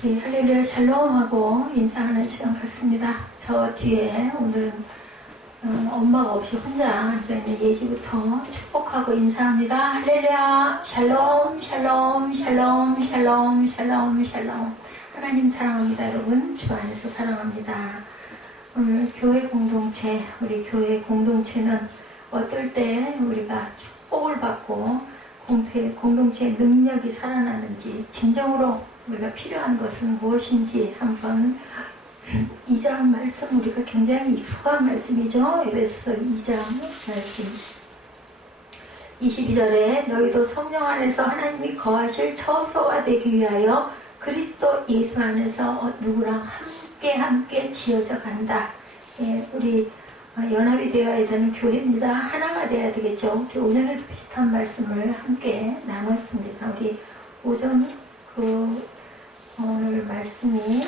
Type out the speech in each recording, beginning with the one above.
우리 할렐루야 샬롬하고 인사하는 시간 같습니다. 저 뒤에 오늘은 엄마가 없이 혼자 앉아있는 예지부터 축복하고 인사합니다. 할렐루야 샬롬 샬롬 샬롬 샬롬 샬롬 샬롬. 하나님 사랑합니다. 여러분 주 안에서 사랑합니다. 오늘 교회 공동체, 우리 교회 공동체는 어떨 때 우리가 축복을 받고 공동체의 능력이 살아나는지, 진정으로 우리가 필요한 것은 무엇인지 한번 2장 말씀, 우리가 굉장히 익숙한 말씀이죠. 에베소서 2장 말씀 22절에 너희도 성령 안에서 하나님이 거하실 처소가 되기 위하여 그리스도 예수 안에서 누구랑 함께 지어져 간다. 예, 우리 연합이 되어야 되는 교회입니다. 하나가 되어야 되겠죠. 우리 오전에도 비슷한 말씀을 함께 나눴습니다. 우리 오전 오늘 말씀이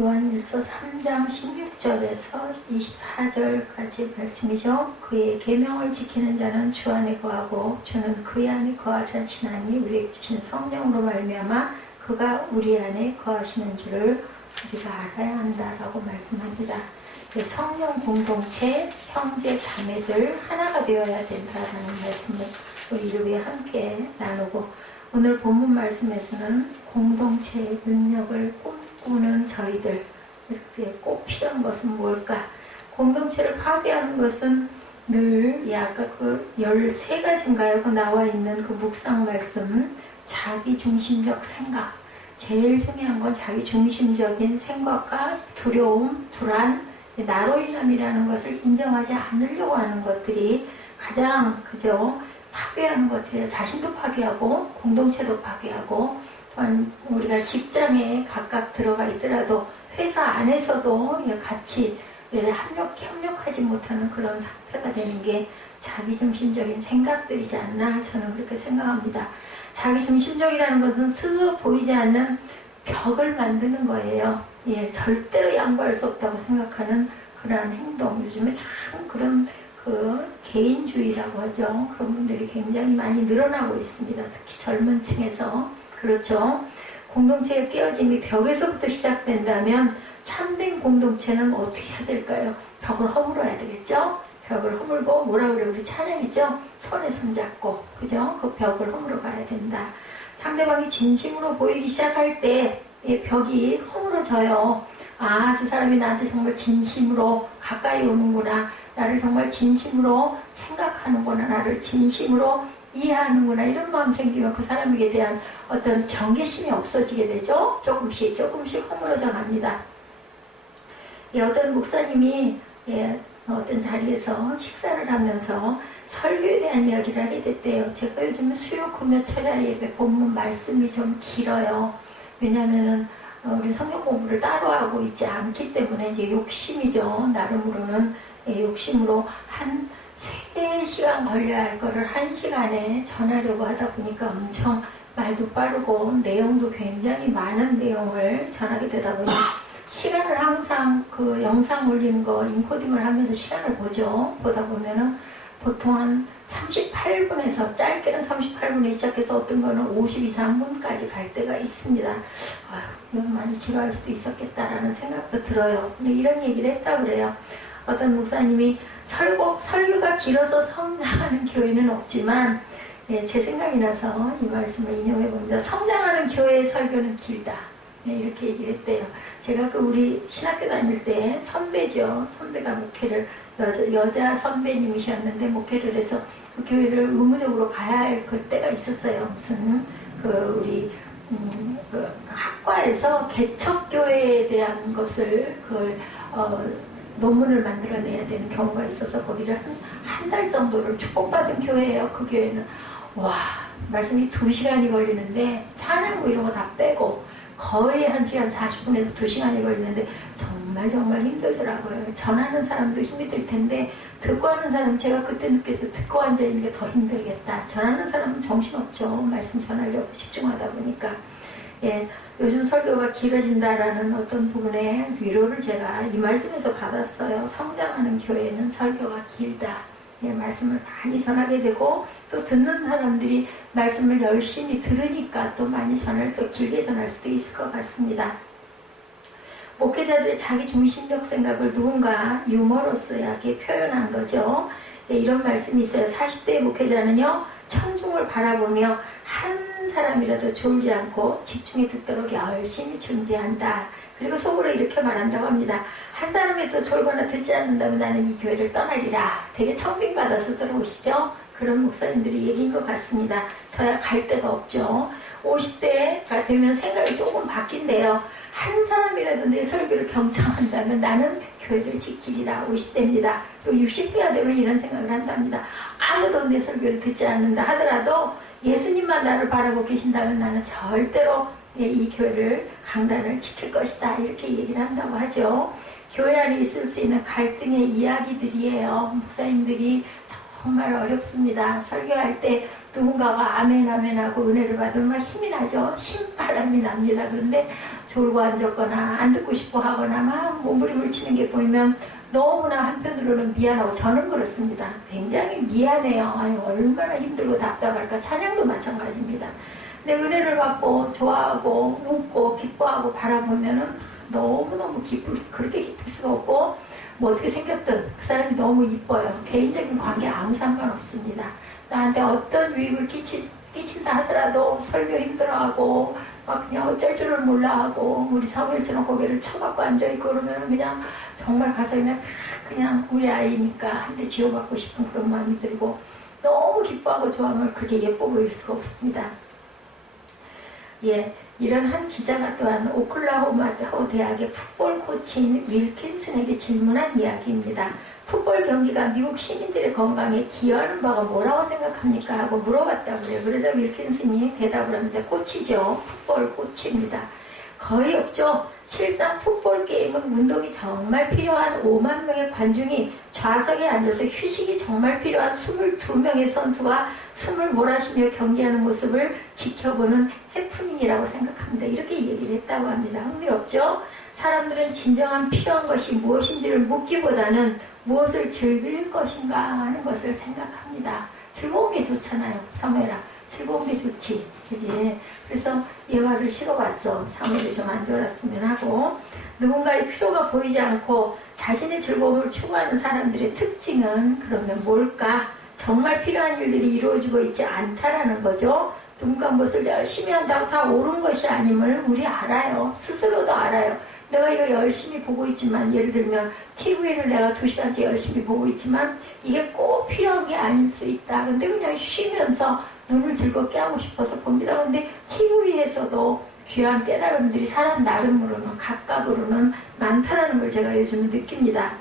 요한일서 3장 16절에서 24절까지 말씀이죠. 그의 계명을 지키는 자는 주 안에 거하고 주는 그의 안에 거하시나니 우리에게 주신 성령으로 말미암아 그가 우리 안에 거하시는 줄을 우리가 알아야 한다라고 말씀합니다. 성령 공동체, 형제 자매들 하나가 되어야 된다라는 말씀을 우리 일부에 함께 나누고, 오늘 본문 말씀에서는 공동체의 능력을 꿈꾸는 저희들, 이렇게 꼭 필요한 것은 뭘까? 공동체를 파괴하는 것은 늘 아까 그 13가지인가요? 그 나와 있는 그 묵상 말씀, 자기중심적 생각, 제일 중요한 건 자기중심적인 생각과 두려움, 불안, 나로 인함이라는 것을 인정하지 않으려고 하는 것들이 가장 파괴하는 것들이에요. 자신도 파괴하고 공동체도 파괴하고, 또한 우리가 직장에 각각 들어가 있더라도 회사 안에서도 같이 협력하지 못하는 그런 상태가 되는 게 자기중심적인 생각들이지 않나, 저는 그렇게 생각합니다. 자기중심적이라는 것은 스스로 보이지 않는 벽을 만드는 거예요. 절대로 양보할 수 없다고 생각하는 그러한 행동. 요즘에 참 그런 개인주의라고 하죠. 그런 분들이 굉장히 많이 늘어나고 있습니다. 특히 젊은 층에서. 그렇죠. 공동체의 깨어짐이 벽에서부터 시작된다면 참된 공동체는 어떻게 해야 될까요? 벽을 허물어야 되겠죠? 벽을 허물고, 뭐라 그래요? 우리 찬양이죠? 손에 손잡고, 그죠? 그 벽을 허물어 가야 된다. 상대방이 진심으로 보이기 시작할 때 벽이 허물어져요. 아, 저 사람이 나한테 정말 진심으로 가까이 오는구나. 나를 정말 진심으로 생각하는구나. 나를 진심으로 이해하는구나. 이런 마음 생기면 그 사람에게 대한 어떤 경계심이 없어지게 되죠. 조금씩 허물어져 갑니다. 어떤 목사님이 어떤 자리에서 식사를 하면서 설교에 대한 이야기를 하게 됐대요. 제가 요즘 수요 금요 철야 예배 본문 말씀이 좀 길어요. 왜냐하면은 우리 성경 공부를 따로 하고 있지 않기 때문에 이제 욕심이죠. 나름으로는 욕심으로 한 3시간 걸려야 할 거를 1시간에 전하려고 하다 보니까 엄청 말도 빠르고 내용도 굉장히 많은 내용을 전하게 되다 보니 시간을 항상 그 영상 올리는 거 인코딩을 하면서 시간을 보죠. 보다 보면은 보통 한 38분에서, 짧게는 38분에 시작해서 어떤 거는 52~53분까지 갈 때가 있습니다. 아휴, 이건 많이 지루할 수도 있었겠다라는 생각도 들어요. 근데 이런 얘기를 했다고 그래요. 어떤 목사님이 설교가 길어서 성장하는 교회는 없지만, 제 생각이 나서 이 말씀을 인용해 봅니다. 성장하는 교회의 설교는 길다. 이렇게 얘기를 했대요. 제가 우리 신학교 다닐 때 선배죠. 선배가 목회를, 여자 선배님이셨는데 목회를 해서 그 교회를 의무적으로 가야 할 그때가 있었어요. 무슨 우리 학과에서 개척교회에 대한 것을 논문을 만들어내야 되는 경우가 있어서 거기를 한 달 정도를 축복받은 교회예요. 그 교회는 와, 말씀이 2시간이 걸리는데 찬양 이런 거 다 빼고 거의 1시간 40분에서 2시간이 걸리는데 정말 힘들더라고요. 전하는 사람도 힘이 들 텐데 듣고 하는 사람, 제가 그때 느꼈어요. 듣고 앉아있는 게 더 힘들겠다. 전하는 사람은 정신없죠. 말씀 전하려고 집중하다 보니까. 요즘 설교가 길어진다라는 어떤 부분의 위로를 제가 이 말씀에서 받았어요. 성장하는 교회는 설교가 길다. 말씀을 많이 전하게 되고 또 듣는 사람들이 말씀을 열심히 들으니까 또 많이 전할 수, 길게 전할 수도 있을 것 같습니다. 목회자들의 자기 중심적 생각을 누군가 유머러스하게 표현한 거죠. 이런 말씀이 있어요. 40대 목회자는요, 청중을 바라보며 한 사람이라도 졸지 않고 집중해 듣도록 열심히 준비한다. 그리고 속으로 이렇게 말한다고 합니다. 한 사람이라도 졸거나 듣지 않는다면 나는 이 교회를 떠나리라. 되게 청빙받아서 들어오시죠? 그런 목사님들이 얘기인 것 같습니다. 저야 갈 데가 없죠. 50대가 되면 생각이 조금 바뀐대요. 한 사람이라도 내 설교를 경청한다면 나는 교회를 지키리라. 50대입니다. 그리고 60대가 되면 이런 생각을 한답니다. 아무도 내 설교를 듣지 않는다 하더라도 예수님만 나를 바라보고 계신다면 나는 절대로 이 교회를, 강단을 지킬 것이다. 이렇게 얘기를 한다고 하죠. 교회 안에 있을 수 있는 갈등의 이야기들이에요. 목사님들이 정말 어렵습니다. 설교할 때 누군가가 아멘 아멘 하고 은혜를 받으면 막 힘이 나죠. 신바람이 납니다. 그런데 졸고 앉았거나 안 듣고 싶어 하거나 막 몸부림을 치는 게 보이면 너무나 한편으로는 미안하고, 저는 그렇습니다. 굉장히 미안해요. 아유, 얼마나 힘들고 답답할까. 찬양도 마찬가지입니다. 근데 은혜를 받고 좋아하고 웃고 기뻐하고 바라보면은 너무너무 그렇게 기쁠 수가 없고, 뭐 어떻게 생겼든 그 사람이 너무 이뻐요. 개인적인 관계 아무 상관없습니다. 나한테 어떤 유익을 끼친다 하더라도 설교 힘들어하고 막 그냥 어쩔 줄을 몰라하고 우리 사무엘처럼 고개를 쳐갖고 앉아있고 그러면 그냥 정말 가서 그냥 우리 아이니까 한 대 쥐어받고 싶은 그런 마음이 들고, 너무 기뻐하고 좋아하면 그렇게 예뻐 보일 수가 없습니다. 이런 한 기자가 또한 오클라호마 대학의 풋볼 코치인 윌킨슨에게 질문한 이야기입니다. 풋볼 경기가 미국 시민들의 건강에 기여하는 바가 뭐라고 생각합니까? 하고 물어봤다고 그래요. 그래서 윌킨슨이 대답을 합니다. 코치죠. 풋볼 코치입니다. 거의 없죠. 실상 풋볼 게임은 운동이 정말 필요한 5만 명의 관중이 좌석에 앉아서 휴식이 정말 필요한 22명의 선수가 숨을 몰아쉬며 경기하는 모습을 지켜보는 해프닝이라고 생각합니다. 이렇게 얘기를 했다고 합니다. 흥미롭죠? 사람들은 진정한 필요한 것이 무엇인지를 묻기보다는 무엇을 즐길 것인가 하는 것을 생각합니다. 즐거운 게 좋잖아요. 사무엘아, 즐거운 게 좋지, 그지? 그래서 예화를 실어봤어. 사무엘이 좀 안 졸았으면 하고. 누군가의 필요가 보이지 않고 자신의 즐거움을 추구하는 사람들의 특징은 그러면 뭘까? 정말 필요한 일들이 이루어지고 있지 않다라는 거죠. 누군가 무엇을 열심히 한다고 다 옳은 것이 아님을 우리 알아요. 스스로도 알아요. 내가 이거 열심히 보고 있지만, 예를 들면 TV를 내가 2시간째 열심히 보고 있지만 이게 꼭 필요한 게 아닐 수 있다. 근데 그냥 쉬면서 눈을 즐겁게 하고 싶어서 봅니다. 근데 TV에서도 귀한 깨달음들이 사람 나름으로는, 각각으로는 많다라는 걸 제가 요즘 느낍니다.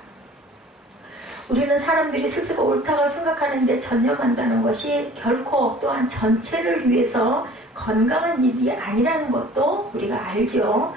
우리는 사람들이 스스로 옳다고 생각하는데 전념한다는 것이 결코 또한 전체를 위해서 건강한 일이 아니라는 것도 우리가 알죠.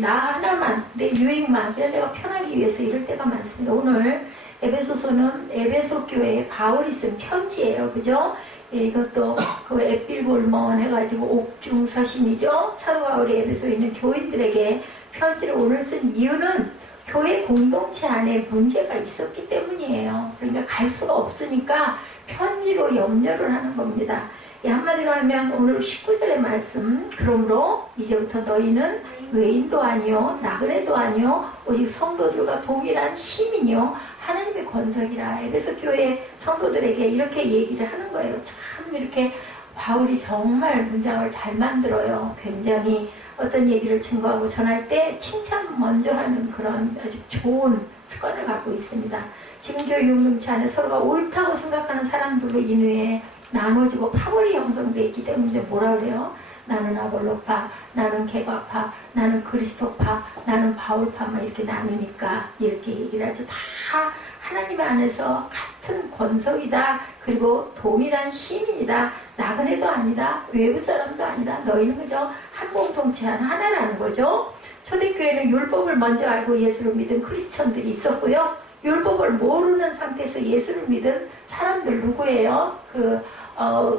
나 하나만, 내 유익만, 내가 편하기 위해서 이럴 때가 많습니다. 오늘 에베소서는 에베소 교회에 바울이 쓴 편지예요. 그죠? 이것도 그 에필볼몬 해가지고 옥중서신이죠. 사도 바울이 에베소에 있는 교인들에게 편지를 오늘 쓴 이유는 교회 공동체 안에 문제가 있었기 때문이에요. 그러니까 갈 수가 없으니까 편지로 염려를 하는 겁니다. 한마디로 하면 오늘 19절의 말씀, 그러므로 이제부터 너희는 외인도 아니요 나그네도 아니요 오직 성도들과 동일한 시민이요 하나님의 권석이라. 에베소 교회 성도들에게 이렇게 얘기를 하는 거예요. 참 이렇게 바울이 정말 문장을 잘 만들어요. 굉장히 어떤 얘기를 증거하고 전할 때 칭찬 먼저 하는 그런 아주 좋은 습관을 갖고 있습니다. 지금 교회 공동체 안에 서로가 옳다고 생각하는 사람들로 인해 나눠지고 파벌이 형성되어 있기 때문에 이제 뭐라 그래요? 나는 아볼로파, 나는 개바파, 나는 그리스도파, 나는 바울파, 막 이렇게 나누니까 이렇게 얘기를 하죠. 다 하나님 안에서 같은 권석이다. 그리고 동일한 시민이다. 나그네도 아니다. 외부 사람도 아니다. 너희는 그저 한 공동체 하나라는 거죠. 초대교회는 율법을 먼저 알고 예수를 믿은 크리스천들이 있었고요. 율법을 모르는 상태에서 예수를 믿은 사람들 누구예요?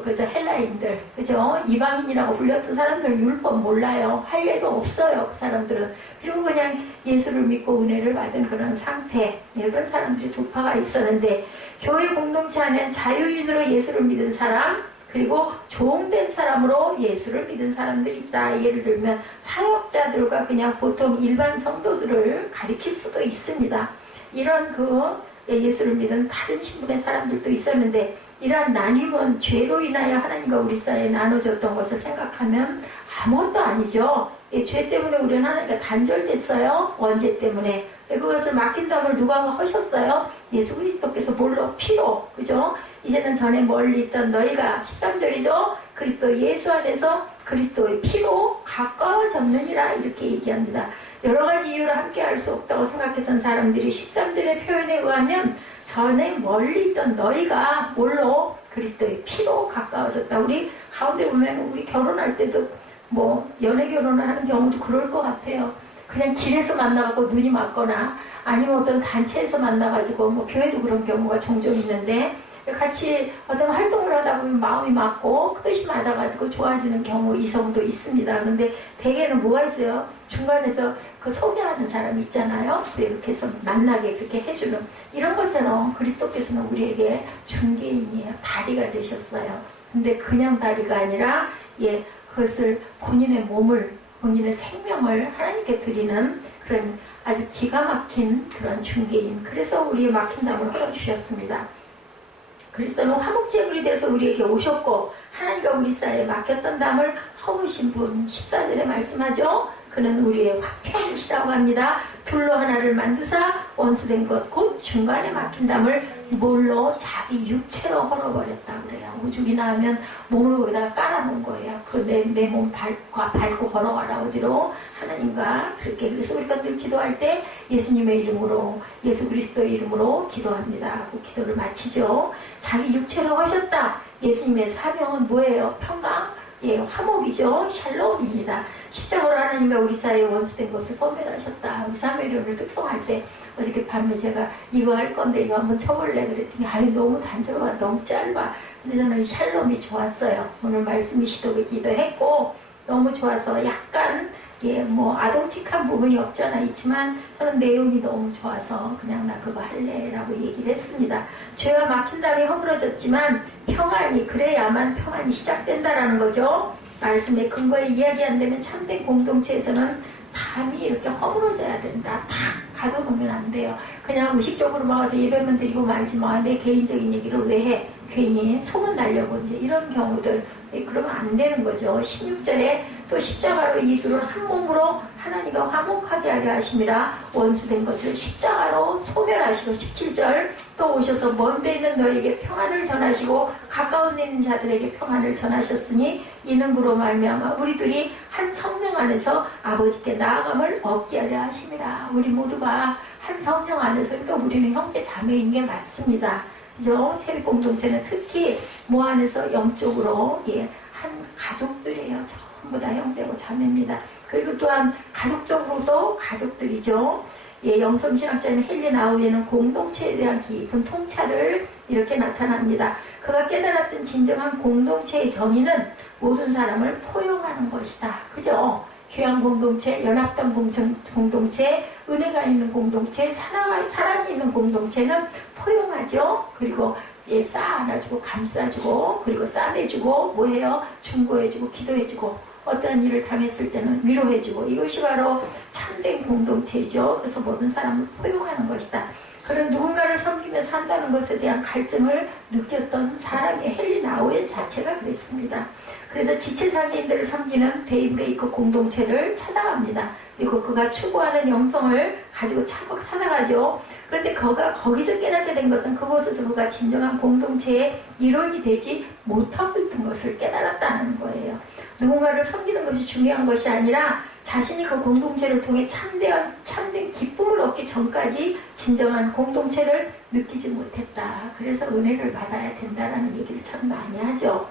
그저 헬라인들, 그죠? 이방인이라고 불렸던 사람들은 율법 몰라요. 할 일도 없어요, 그 사람들은. 그리고 그냥 예수를 믿고 은혜를 받은 그런 상태, 이런 사람들이 두 파가 있었는데, 교회 공동체 안에는 자유인으로 예수를 믿은 사람, 그리고 종된 사람으로 예수를 믿은 사람들이 있다. 예를 들면 사역자들과 그냥 보통 일반 성도들을 가리킬 수도 있습니다. 이런 예수를 믿은 다른 신분의 사람들도 있었는데, 이러한 나뉘면 죄로 인하여 하나님과 우리 사이에 나눠졌던 것을 생각하면 아무것도 아니죠. 죄 때문에 우리는 하나님과 단절됐어요. 언제 때문에? 그것을 맡긴다면 누가 하셨어요? 예수 그리스도께서 뭘로? 피로. 그죠? 이제는 전에 멀리 있던 너희가 13절이죠. 그리스도 예수 안에서 그리스도의 피로 가까워졌느니라 이렇게 얘기합니다. 여러 가지 이유로 함께 할 수 없다고 생각했던 사람들이 13절의 표현에 의하면 전에 멀리 있던 너희가 뭘로? 그리스도의 피로 가까워졌다. 우리 가운데 보면 우리 결혼할 때도 뭐 연애 결혼을 하는 경우도 그럴 것 같아요. 그냥 길에서 만나갖고 눈이 맞거나 아니면 어떤 단체에서 만나가지고 뭐 교회도 그런 경우가 종종 있는데 같이 어떤 활동을 하다 보면 마음이 맞고 뜻이 맞아가지고 좋아지는 경우 이성도 있습니다. 그런데 대개는 뭐가 있어요? 중간에서 그 소개하는 사람 있잖아요. 이렇게 해서 만나게 그렇게 해주는 이런 것처럼 그리스도께서는 우리에게 중개인이에요. 다리가 되셨어요. 근데 그냥 다리가 아니라 그것을 본인의 몸을 본인의 생명을 하나님께 드리는 그런 아주 기가 막힌 그런 중개인. 그래서 우리의 막힌 담을 흘러주셨습니다. 그리스도는 화목제물이 돼서 우리에게 오셨고 하나님과 우리 사이에 막혔던 담을 허무신 분 14절에 말씀하죠. 그는 우리의 화평이시라고 합니다. 둘로 하나를 만드사 원수된 것 곧 중간에 막힌 담을 뭘로? 자기 육체로 헐어버렸다 그래요. 오죽이나 하면 몸을 거기다 깔아놓은 거예요. 내 몸 밟고 걸어가라 어디로? 하나님과 그렇게. 그래서 우리가 늘 기도할 때 예수님의 이름으로 예수 그리스도의 이름으로 기도합니다 하고 기도를 마치죠. 자기 육체로 하셨다. 예수님의 사명은 뭐예요? 평강? 화목이죠. 샬롬입니다. 십자가로 하나님과 우리 사이에 원수된 것을 소멸하셨다. 우리 사무엘을 특송할 때 어저께 밤에 제가 이거 할 건데 이거 한번 쳐볼래 그랬더니 아유 너무 단조로워 너무 짧아. 근데 저는 샬롬이 좋았어요. 오늘 말씀이 시도에 기도했고 너무 좋아서 약간 뭐 아동틱한 부분이 없잖아 있지만 저는 내용이 너무 좋아서 그냥 나 그거 할래 라고 얘기를 했습니다. 죄가 막힌 담이 허물어졌지만 평안이 그래야만 평안이 시작된다라는 거죠. 말씀의 근거에 이야기 안 되면 참된 공동체에서는 담이 이렇게 허물어져야 된다. 탁 가둬놓으면 안 돼요. 그냥 의식적으로 막아서 예배만 드리고 말지 마. 내 개인적인 얘기를 왜 해? 괜히 소문 날려고 이제 이런 경우들 그러면 안 되는 거죠. 16절에 또 십자가로 이 둘을 한 몸으로 하나님과 화목하게 하려 하심이라 원수된 것을 십자가로 소멸하시고 17절 또 오셔서 먼 데 있는 너에게 평안을 전하시고 가까운 데 있는 자들에게 평안을 전하셨으니 이는 그로 말미암아 우리들이 한 성령 안에서 아버지께 나아감을 얻게 하려 하심이라. 우리 모두가 한 성령 안에서 그러니까 우리는 형제 자매인 게 맞습니다. 그죠? 세립 공동체는 특히 뭐 안에서 영적으로 한 가족들이에요. 전부 다 형제고 자매입니다. 그리고 또한 가족적으로도 가족들이죠. 영성신학자인 헨리 나우에는 공동체에 대한 깊은 통찰을 이렇게 나타납니다. 그가 깨달았던 진정한 공동체의 정의는 모든 사람을 포용하는 것이다. 그죠? 교양 공동체, 연합당 공동체, 은혜가 있는 공동체, 사랑이 있는 공동체는 포용하죠. 그리고 쌓아안아주고 감싸주고 그리고 싸내주고 뭐해요? 중보해주고 기도해주고 어떤 일을 당했을 때는 위로해주고 이것이 바로 참된 공동체이죠. 그래서 모든 사람을 포용하는 것이다. 그런 누군가를 섬기며 산다는 것에 대한 갈증을 느꼈던 사람이 헨리 나우엘 자체가 그랬습니다. 그래서 지체장애인들을 섬기는 데이브레이크 공동체를 찾아갑니다. 그리고 그가 추구하는 영성을 가지고 찾아가죠. 그런데 그가 거기서 깨닫게 된 것은 그곳에서 그가 진정한 공동체의 일원이 되지 못하고 있던 것을 깨달았다는 거예요. 누군가를 섬기는 것이 중요한 것이 아니라 자신이 그 공동체를 통해 참된 기쁨을 얻기 전까지 진정한 공동체를 느끼지 못했다. 그래서 은혜를 받아야 된다는 얘기를 참 많이 하죠.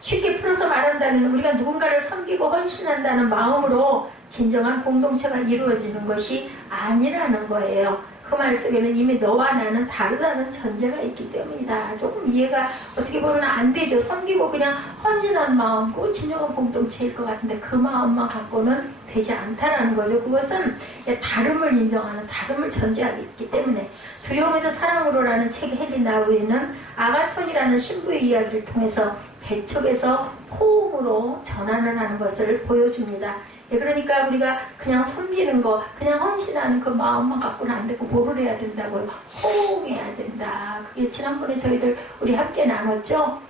쉽게 풀어서 말한다면 우리가 누군가를 섬기고 헌신한다는 마음으로 진정한 공동체가 이루어지는 것이 아니라는 거예요. 그 말 속에는 이미 너와 나는 다르다는 전제가 있기 때문이다. 조금 이해가 어떻게 보면 안 되죠. 섬기고 그냥 헌신한 마음, 그 진정한 공동체일 것 같은데 그 마음만 갖고는 되지 않다라는 거죠. 그것은 다름을 인정하는, 다름을 전제하기 있기 때문에 두려움에서 사랑으로라는 책의 헨리 나우이는 아가톤이라는 신부의 이야기를 통해서 배척에서 호응으로 전환을 하는 것을 보여줍니다. 그러니까 우리가 그냥 섬기는 거, 그냥 헌신하는 그 마음만 갖고는 안 되고 뭐를 해야 된다고요? 호응해야 된다. 그게 지난번에 저희들 우리 함께 나눴죠?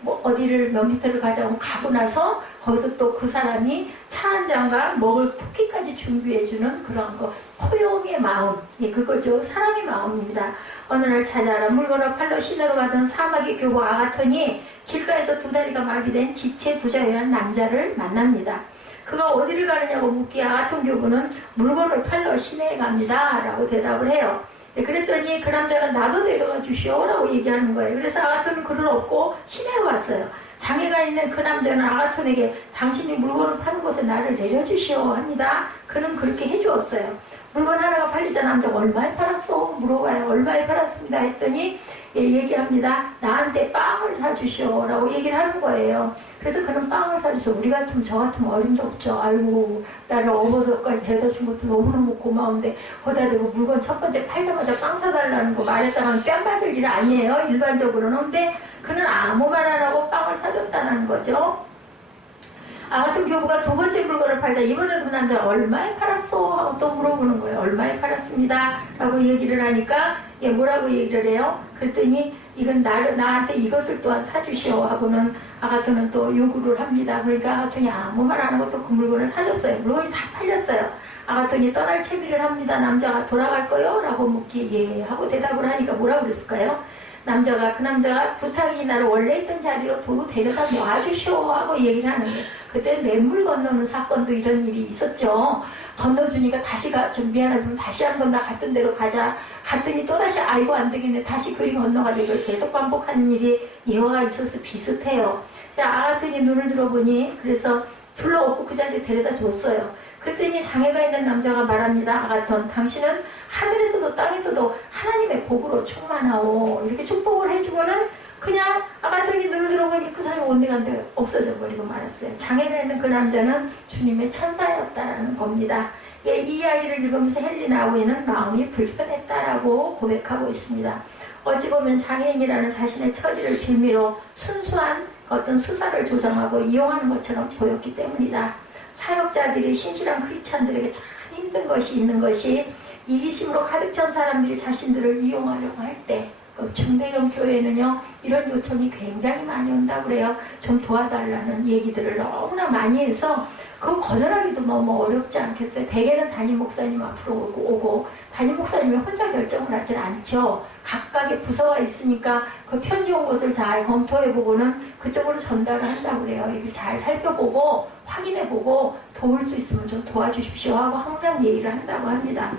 뭐 어디를 몇 미터를 가자고 가고 나서 거기서 또 그 사람이 차 한 잔과 먹을 쿠키까지 준비해주는 그런 거. 포용의 마음. 그거죠. 사랑의 마음입니다. 어느 날 찾아라. 물건을 팔러 시내로 가던 사막의 교부 아가톤이 길가에서 두 다리가 마비된 지체 부자여한 남자를 만납니다. 그가 어디를 가느냐고 묻기에 아가톤 교부는 물건을 팔러 시내에 갑니다. 라고 대답을 해요. 그랬더니 그 남자가 나도 데려가 주시오. 라고 얘기하는 거예요. 그래서 아가톤은 그를 업고 시내로 갔어요. 장애가 있는 그 남자는 아가톤에게 당신이 물건을 파는 곳에 나를 내려주시오 합니다. 그는 그렇게 해주었어요. 물건 하나가 팔리자 남자가 얼마에 팔았어? 물어봐요. 얼마에 팔았습니다. 했더니 얘기합니다. 나한테 빵을 사주시오 라고 얘기를 하는 거예요. 그래서 그는 빵을 사주셔. 우리 같으면 저 같으면 어림도 없죠. 아이고 나를 업어서까지 데려다 준 것도 너무너무 고마운데 거기다 대고 물건 첫 번째 팔자마자 빵 사달라는 거 말했다면 뺨 맞을 일 아니에요. 일반적으로는. 근데 그는 아무 말 안 하고 빵을 사줬다는 거죠. 아가톤 교부가 두 번째 물건을 팔자 이번에 그 남자 얼마에 팔았어? 하고 또 물어보는 거예요. 얼마에 팔았습니다. 라고 얘기를 하니까 뭐라고 얘기를 해요? 그랬더니 이건 나한테 이것을 또한 사주시오 하고는 아가톤은 또 요구를 합니다. 그러니까 아가톤이 아무 말 안 하고 또 그 물건을 사줬어요. 물건이 다 팔렸어요. 아가톤이 떠날 채비를 합니다. 남자가 돌아갈 거요? 라고 묻기에 예 하고 대답을 하니까 뭐라고 그랬을까요? 그 남자가 부탁이 나를 원래 있던 자리로 도로 데려다 놔주시오 하고 얘기를 하는 거예요. 그때 냇물 건너는 사건도 이런 일이 있었죠. 건너주니까 좀 미안하지만 다시 한번 나 같은 데로 가자. 갔더니 또다시 아이고 안 되겠네. 다시 그리 건너가지고 이걸 계속 반복하는 일이 예화가 있어서 비슷해요. 아가톤이 눈을 들어보니 그래서 불러오고 그 자리에 데려다 줬어요. 그랬더니 장애가 있는 남자가 말합니다. 아가톤, 당신은 하늘에서도 땅에서도 하나님의 복으로 충만하오. 이렇게 축복을 해주고는 그냥 아가톤이 눈을 들어보니 그 사람이 온데간데 없어져 버리고 말았어요. 장애가 있는 그 남자는 주님의 천사였다라는 겁니다. 이 이야기를 읽으면서 헨리 나우이는 마음이 불편했다라고 고백하고 있습니다. 어찌 보면 장애인이라는 자신의 처지를 빌미로 순수한 어떤 수사를 조정하고 이용하는 것처럼 보였기 때문이다. 사역자들이 신실한 크리스찬들에게 참 힘든 것이 있는 것이 이기심으로 가득 찬 사람들이 자신들을 이용하려고 할 때 중대형 교회는요 이런 요청이 굉장히 많이 온다고 그래요. 좀 도와달라는 얘기들을 너무나 많이 해서 그거 거절하기도 너무 어렵지 않겠어요? 대개는 담임 목사님 앞으로 오고 담임 목사님이 혼자 결정을 하질 않죠. 각각의 부서가 있으니까 그 편지 온 것을 잘 검토해보고는 그쪽으로 전달을 한다고 그래요. 이걸 잘 살펴보고 확인해보고 도울 수 있으면 좀 도와주십시오 하고 항상 얘기를 한다고 합니다.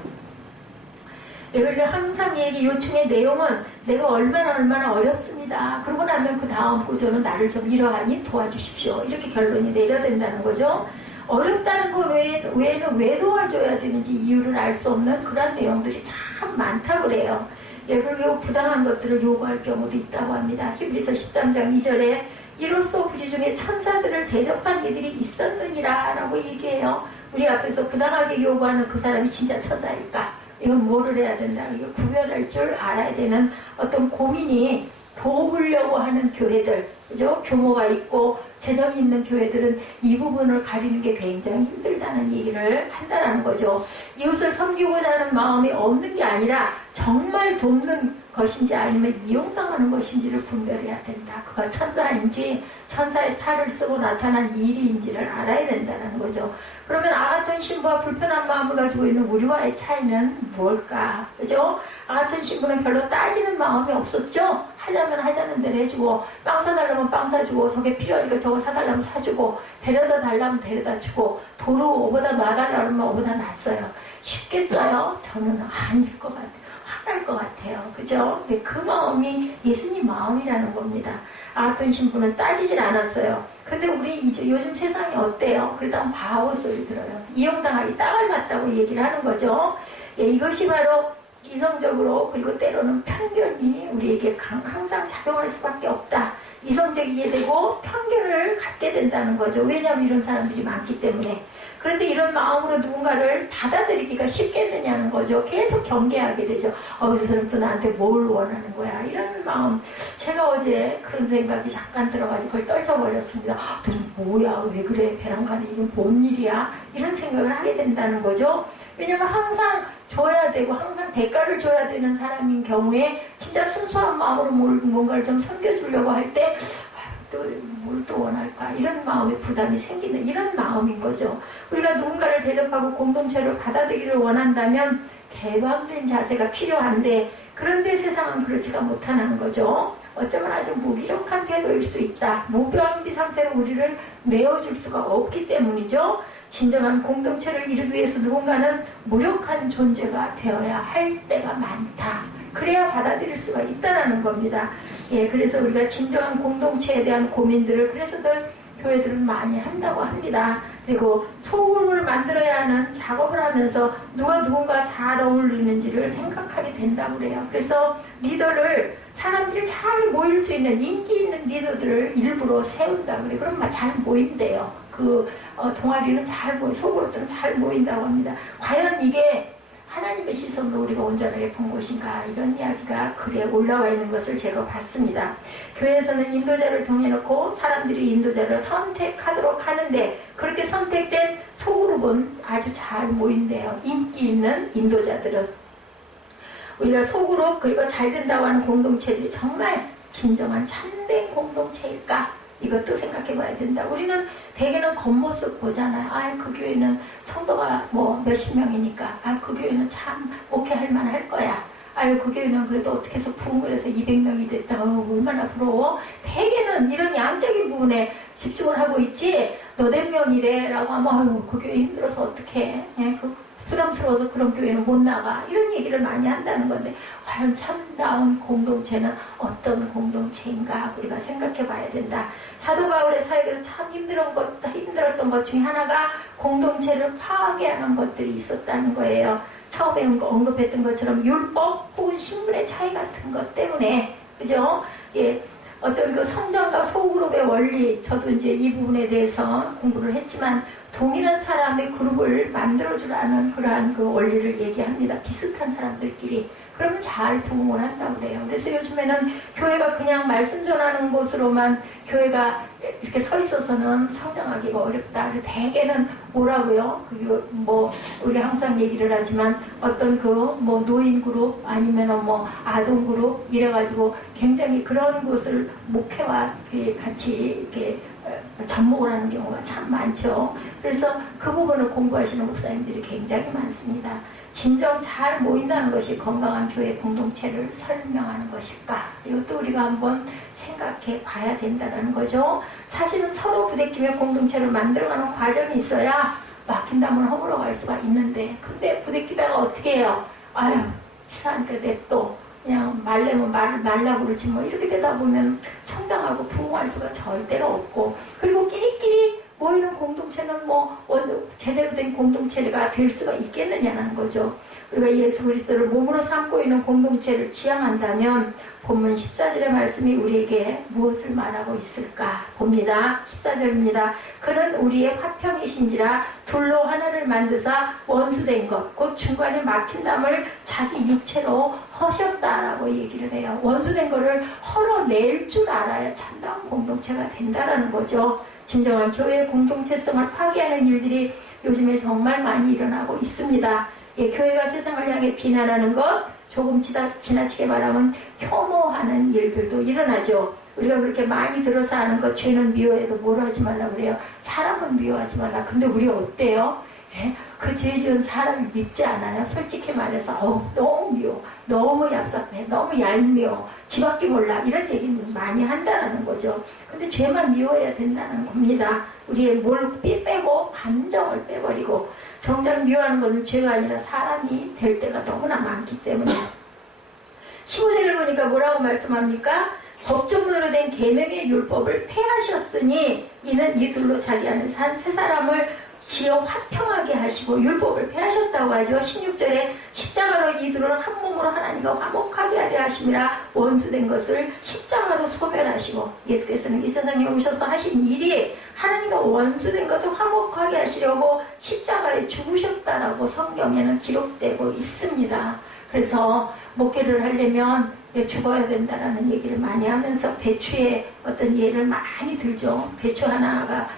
그러니까 항상 얘기 요청의 내용은 내가 얼마나 어렵습니다. 그러고 나면 그 다음 구조는 나를 좀 이러하니 도와주십시오. 이렇게 결론이 내려야 된다는 거죠. 어렵다는 것 외에는 왜 도와줘야 되는지 이유를 알 수 없는 그런 내용들이 참 많다고 그래요. 그리고 부당한 것들을 요구할 경우도 있다고 합니다. 히브리서 13장 2절에 이로써 부지 중에 천사들을 대접한 이들이 있었느니라 라고 얘기해요. 우리 앞에서 부당하게 요구하는 그 사람이 진짜 천사일까? 이건 뭐를 해야 된다. 이거 구별할 줄 알아야 되는 어떤 고민이 도우려고 하는 교회들, 그죠? 규모가 있고 재정이 있는 교회들은 이 부분을 가리는 게 굉장히 힘들다는 얘기를 한다는 거죠. 이웃을 섬기고자 하는 마음이 없는 게 아니라 정말 돕는 것인지 아니면 이용당하는 것인지를 분별해야 된다. 그가 천사인지 천사의 탈을 쓰고 나타난 일인지를 알아야 된다는 거죠. 그러면 아가톤 신부와 불편한 마음을 가지고 있는 우리와의 차이는 무엇일까? 그죠? 아가톤 신부는 별로 따지는 마음이 없었죠? 하자면 하자는 대로 해주고, 빵 사달라면 빵 사주고, 저게 필요하니까 저거 사달라면 사주고, 데려다 달라면 데려다 주고, 도로 오보다 놔달라면 오보다 놨어요. 쉽겠어요? 저는 아닐 것 같아요. 화날 것 같아요. 그죠? 근데 그 마음이 예수님 마음이라는 겁니다. 아가톤 신부는 따지질 않았어요. 근데 우리 요즘 세상이 어때요? 그러다 바보 소리 들어요. 이용당하기 딱 알맞다고 얘기를 하는 거죠. 이것이 바로 이성적으로 그리고 때로는 편견이 우리에게 항상 작용할 수밖에 없다. 이성적이게 되고 편견을 갖게 된다는 거죠. 왜냐하면 이런 사람들이 많기 때문에. 그런데 이런 마음으로 누군가를 받아들이기가 쉽겠느냐는 거죠. 계속 경계하게 되죠. 저 사람 또 나한테 뭘 원하는 거야. 이런 마음. 제가 어제 그런 생각이 잠깐 들어가지고 그걸 떨쳐버렸습니다. 뭐야, 왜 그래, 배랑간에 이건 뭔 일이야. 이런 생각을 하게 된다는 거죠. 왜냐면 항상 줘야 되고 항상 대가를 줘야 되는 사람인 경우에 진짜 순수한 마음으로 뭔가를 좀 섬겨주려고 할 때 또 뭘 또 원할까, 이런 마음의 부담이 생기는 이런 마음인 거죠. 우리가 누군가를 대접하고 공동체를 받아들이기를 원한다면 개방된 자세가 필요한데, 그런데 세상은 그렇지가 못하는 거죠. 어쩌면 아주 무기력한 태도일 수 있다. 무방비 상태로 우리를 메워줄 수가 없기 때문이죠. 진정한 공동체를 이루기 위해서 누군가는 무력한 존재가 되어야 할 때가 많다. 그래야 받아들일 수가 있다는 겁니다. 그래서 우리가 진정한 공동체에 대한 고민들을 그래서들 교회들은 많이 한다고 합니다. 그리고 소그룹을 만들어야 하는 작업을 하면서 누군가 잘 어울리는지를 생각하게 된다고 그래요. 그래서 리더를 사람들이 잘 모일 수 있는 인기 있는 리더들을 일부러 세운다고 그래요. 그럼 잘 모인대요. 동아리는 소그룹들은 잘 모인다고 합니다. 과연 이게 하나님의 시선으로 우리가 온전하게 본 것인가, 이런 이야기가 글에 올라와 있는 것을 제가 봤습니다. 교회에서는 인도자를 정해놓고 사람들이 인도자를 선택하도록 하는데, 그렇게 선택된 소그룹은 아주 잘 모인대요. 인기 있는 인도자들은. 우리가 소그룹 그리고 잘 된다고 하는 공동체들이 정말 진정한 참된 공동체일까? 이것도 생각해 봐야 된다. 우리는 대개는 겉모습 보잖아요. 그 교회는 성도가 몇십 명이니까 그 교회는 참 목회할 만할 거야. 그 교회는 그래도 어떻게 해서 부흥을 해서 200명이 됐다. 얼마나 부러워. 대개는 이런 양적인 부분에 집중을 하고 있지, 너 몇 명이래 라고 하면 그 교회 힘들어서 어떡해, 부담스러워서 그런 교회는 못 나가, 이런 얘기를 많이 한다는 건데, 과연 참다운 공동체는 어떤 공동체인가 우리가 생각해 봐야 된다. 사도 바울의 사역에서 참 힘들었던 것 중에 하나가 공동체를 파괴하는 것들이 있었다는 거예요. 처음에 언급했던 것처럼 율법 혹은 신분의 차이 같은 것 때문에, 그죠? 어떤 성전과 소그룹의 원리, 저도 이제 이 부분에 대해서 공부를 했지만, 동일한 사람의 그룹을 만들어주라는 그러한 원리를 얘기합니다. 비슷한 사람들끼리. 그러면 잘 부흥을 한다고 그래요. 그래서 요즘에는 교회가 그냥 말씀 전하는 곳으로만 교회가 이렇게 서 있어서는 성장하기가 어렵다. 대개는 뭐라고요? 우리 항상 얘기를 하지만 어떤 노인 그룹 아니면 아동 그룹 이래가지고 굉장히 그런 곳을 목회와 같이 이렇게 접목을 하는 경우가 참 많죠. 그래서 그 부분을 공부하시는 목사님들이 굉장히 많습니다. 진정 잘 모인다는 것이 건강한 교회 공동체를 설명하는 것일까? 이것도 우리가 한번 생각해 봐야 된다는 거죠. 사실은 서로 부대끼며 공동체를 만들어가는 과정이 있어야 막힌 담을 허물어 갈 수가 있는데, 근데 부대끼다가 어떻게 해요? 치사하니까 냅둬. 그냥 말려면 말라고 그러지 이렇게 되다 보면 성장하고 부흥할 수가 절대로 없고, 그리고 끼리끼리 모이는 공동체는 제대로 된 공동체가 될 수가 있겠느냐는 거죠. 우리가 예수 그리스도를 몸으로 삼고 있는 공동체를 지향한다면 본문 14절의 말씀이 우리에게 무엇을 말하고 있을까 봅니다. 14절입니다. 그는 우리의 화평이신지라 둘로 하나를 만드사 원수된 것 곧 중간에 막힌 담을 자기 육체로 허셨다라고 얘기를 해요. 원수된 거를 헐어낼 줄 알아야 참다운 공동체가 된다라는 거죠. 진정한 교회의 공동체성을 파괴하는 일들이 요즘에 정말 많이 일어나고 있습니다. 교회가 세상을 향해 비난하는 것, 조금 지나치게 말하면 혐오하는 일들도 일어나죠. 우리가 그렇게 많이 들어서 하는 것, 죄는 미워해도 뭘 하지 말라 그래요. 사람은 미워하지 말라. 근데 우리 어때요? 그 죄 지은 사람이 밉지 않아요? 솔직히 말해서 너무 미워, 너무 얍삽해, 너무 얄미워, 지밖에 몰라, 이런 얘기는 많이 한다는 거죠. 근데 죄만 미워해야 된다는 겁니다. 우리의 뭘 빼고 감정을 빼버리고, 정작 미워하는 것은 죄가 아니라 사람이 될 때가 너무나 많기 때문에. 15절을 보니까 뭐라고 말씀합니까? 법조문으로 된 계명의 율법을 폐하셨으니 이는 이 둘로 자기 안에서 한 세 사람을 지어 화평하게 하시고 율법을 폐하셨다고 하죠. 16절에 십자가로 이들을 한 몸으로 하나님과 화목하게 하려 하심이라 원수된 것을 십자가로 소멸하시고 예수께서는 이 세상에 오셔서 하신 일이 하나님과 원수된 것을 화목하게 하시려고 십자가에 죽으셨다라고 성경에는 기록되고 있습니다. 그래서 목회를 하려면 죽어야 된다라는 얘기를 많이 하면서 배추의 어떤 예를 많이 들죠. 배추 하나가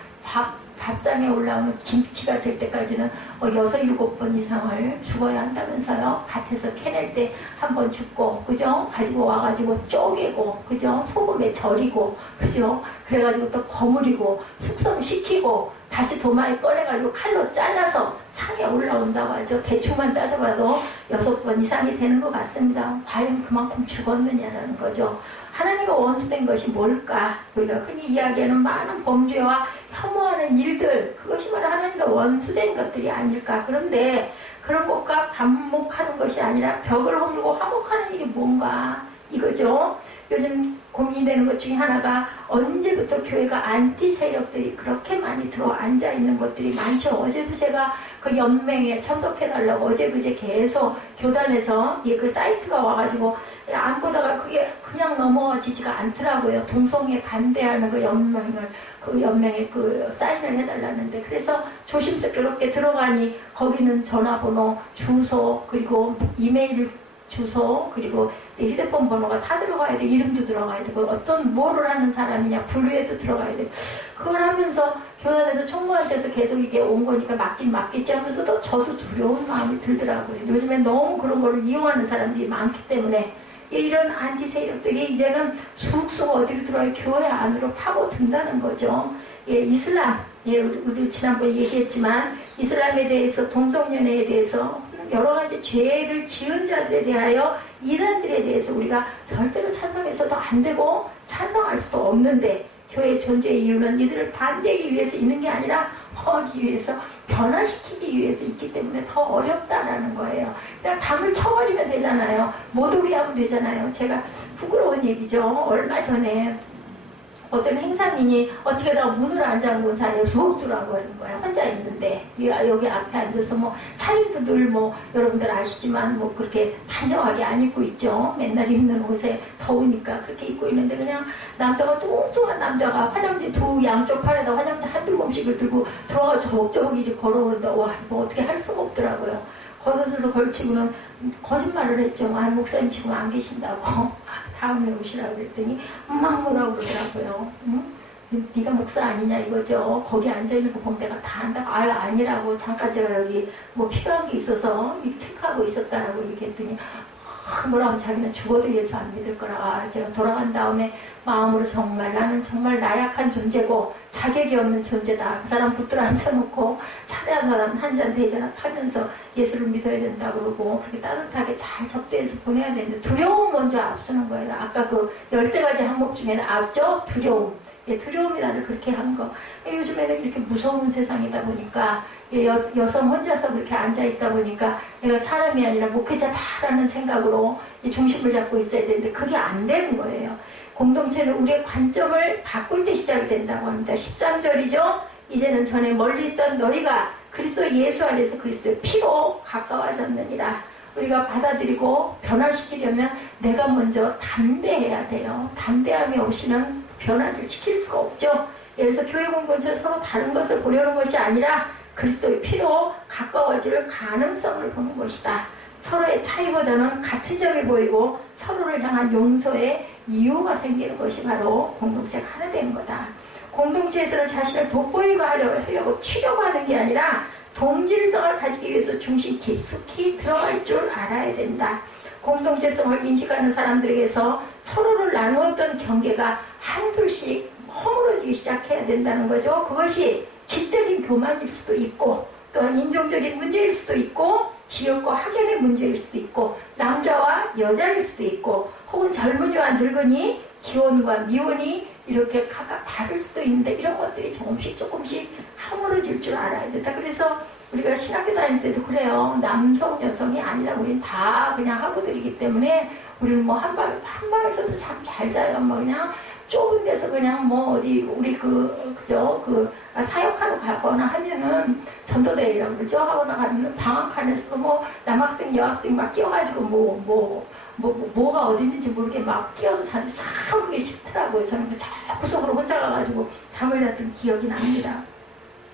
밥상에 올라오는 김치가 될 때까지는 6, 7번 이상을 죽어야 한다면서요. 밭에서 캐낼 때 한 번 죽고, 그죠? 가지고 와가지고 쪼개고, 그죠? 소금에 절이고, 그죠? 그래가지고 또 버무리고, 숙성시키고, 다시 도마에 꺼내가지고 칼로 잘라서 상에 올라온다고 하죠. 대충만 따져봐도 6번 이상이 되는 것 같습니다. 과연 그만큼 죽었느냐는 거죠. 하나님과 원수된 것이 뭘까? 우리가 흔히 이야기하는 많은 범죄와 혐오하는 일들, 그것이 바로 하나님과 원수된 것들이 아닐까? 그런데 그런 것과 반목하는 것이 아니라 벽을 허물고 화목하는 일이 뭔가? 이거죠. 요즘 고민이 되는 것 중에 하나가 언제부터 교회가 안티 세력들이 그렇게 많이 들어 앉아 있는 것들이 많죠. 어제도 제가 그 연맹에 참석해달라고 어제 그제 계속 교단에서 그 사이트가 와가지고 안 보다가 그게 그냥 넘어지지가 않더라고요. 동성애 반대하는 그 연맹에 그 사인을 해달라는데, 그래서 조심스럽게 들어가니 거기는 전화번호, 주소, 그리고 이메일 주소, 그리고 휴대폰 번호가 다 들어가야 돼. 이름도 들어가야 되고, 어떤 뭐를 하는 사람이냐, 분류에도 들어가야 돼. 그걸 하면서 교단에서 총무한테서 계속 이게 온 거니까 맞긴 맞겠지 하면서도 저도 두려운 마음이 들더라고요. 요즘에 너무 그런 거를 이용하는 사람들이 많기 때문에 이런 안티 세력들이 이제는 쑥쑥 어디로 들어와요? 교회 안으로 파고든다는 거죠. 이슬람, 우리 지난번에 얘기했지만 이슬람에 대해서, 동성연애에 대해서 여러 가지 죄를 지은 자들에 대하여 이단들에 대해서 우리가 절대로 찬성해서도 안 되고 찬성할 수도 없는데, 교회의 존재의 이유는 이들을 반대하기 위해서 있는 게 아니라 허하기 위해서, 변화시키기 위해서 있기 때문에 더 어렵다라는 거예요. 그냥 담을 쳐버리면 되잖아요. 못 오게 하면 되잖아요. 제가 부끄러운 얘기죠. 얼마 전에 어떤 행상인이 어떻게다가 문을 안 잠그고 사이에 쑥 들어가고 하는 거야. 혼자 있는데 여기 앞에 앉아서 뭐 차림도 늘 뭐 여러분들 아시지만 뭐 그렇게 단정하게 안 입고 있죠. 맨날 입는 옷에 더우니까 그렇게 입고 있는데, 그냥 남자가 뚱뚱한 남자가 화장지 두 양쪽 팔에다 화장지 한두 번씩을 들고 들어가 저기 걸어오는데, 와, 뭐 어떻게 할 수가 없더라고요. 겉옷을 걸치고는 거짓말을 했죠. 목사님 지금 안 계신다고. 다음에 오시라고 그랬더니 막 뭐라고 그러더라고요. 응? 네가 목사 아니냐 이거죠. 거기 앉아있는 거 보면 내가 다 안다고. 아니라고. 잠깐 제가 여기 뭐 필요한 게 있어서 체크하고 있었다라고 얘기했더니 뭐라고 자기는 죽어도 예수 안 믿을 거라. 제가 돌아간 다음에 마음으로 정말 나는 정말 나약한 존재고 자격이 없는 존재다. 그 사람 붙들어 앉혀놓고 차례 한 잔 대접하면서 예수를 믿어야 된다고 그러고 그렇게 따뜻하게 잘 접대해서 보내야 되는데, 두려움 먼저 앞서는 거예요. 아까 그 13가지 항목 중에는 앞죠? 두려움. 두려움이 나를 그렇게 한 거. 요즘에는 이렇게 무서운 세상이다 보니까 여성 혼자서 그렇게 앉아있다 보니까 내가 사람이 아니라 목회자다라는 생각으로 중심을 잡고 있어야 되는데 그게 안 되는 거예요. 공동체는 우리의 관점을 바꿀 때 시작이 된다고 합니다. 13절이죠. 이제는 전에 멀리 있던 너희가 그리스도 예수 안에서 그리스도의 피로 가까워졌느니라. 우리가 받아들이고 변화시키려면 내가 먼저 담대해야 돼요. 담대함이 없이는 변화를 시킬 수가 없죠. 예를 들어서 교회 공동체 서로 다른 것을 보려는 것이 아니라 그리스도의 피로 가까워질 가능성을 보는 것이다. 서로의 차이보다는 같은 점이 보이고 서로를 향한 용서의 이유가 생기는 것이 바로 공동체가 하나 되는 거다. 공동체에서는 자신을 돋보이고 하려고 치려고 하는 게 아니라 동질성을 가지기 위해서 중심 깊숙이 들어갈 줄 알아야 된다. 공동체성을 인식하는 사람들에게서 서로를 나누었던 경계가 한둘씩 허물어지기 시작해야 된다는 거죠. 그것이 지적인 교만일 수도 있고, 또한 인종적인 문제일 수도 있고, 지역과 학연의 문제일 수도 있고, 남자와 여자일 수도 있고, 혹은 젊은이와 늙은이, 기혼과 미혼이 이렇게 각각 다를 수도 있는데, 이런 것들이 조금씩 허물어질 줄 알아야 된다. 그래서 우리가 신학교 다닐 때도 그래요. 남성, 여성이 아니라 우리는 다 그냥 학우들이기 때문에 우리는 뭐 한방에서도 참 잘 자요. 뭐 그냥 좁은 데서 그냥 뭐 어디 우리 사역하러 가거나 하면은 전도대회라고 그러죠. 하거나 가면 방학 안에서 뭐 남학생 여학생 막 끼어가지고 뭐가 어디 있는지 모르게 막 끼어서 자는데 참 그게 싫더라고요. 저는 저 구석으로 혼자 가가지고 잠을 잤던 기억이 납니다.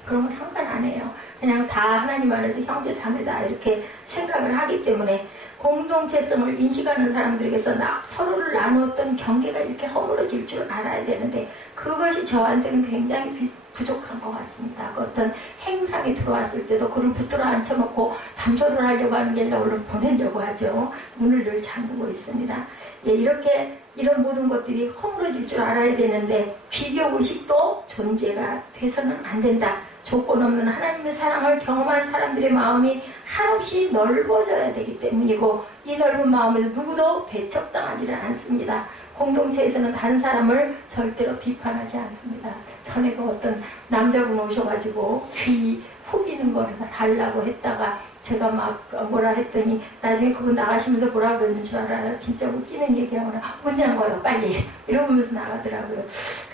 그런 거 상관 안 해요. 그냥 다 하나님 안에서 형제 자매다 이렇게 생각을 하기 때문에 공동체성을 인식하는 사람들에게서 서로를 나누었던 경계가 이렇게 허물어질 줄 알아야 되는데 그것이 저한테는 굉장히 부족한 것 같습니다. 그 어떤 행상이 들어왔을 때도 그를 붙들어 앉혀놓고 담소를 하려고 하는 게 아니라 얼른 보내려고 하죠. 문을 늘 잠그고 있습니다. 예, 이렇게 이런 모든 것들이 허물어질 줄 알아야 되는데 비교의식도 존재가 돼서는 안 된다. 조건 없는 하나님의 사랑을 경험한 사람들의 마음이 한없이 넓어져야 되기 때문이고 이 넓은 마음에서 누구도 배척당하지를 않습니다. 공동체에서는 다른 사람을 절대로 비판하지 않습니다. 전에 그 어떤 남자분 오셔가지고 귀 후비는 거를 달라고 했다가 제가 막 뭐라 했더니 나중에 그분 나가시면서 뭐라 그러는 줄 알아요. 진짜 웃기는 얘기하거나 문제 한 거요 빨리 이러면서 나가더라고요.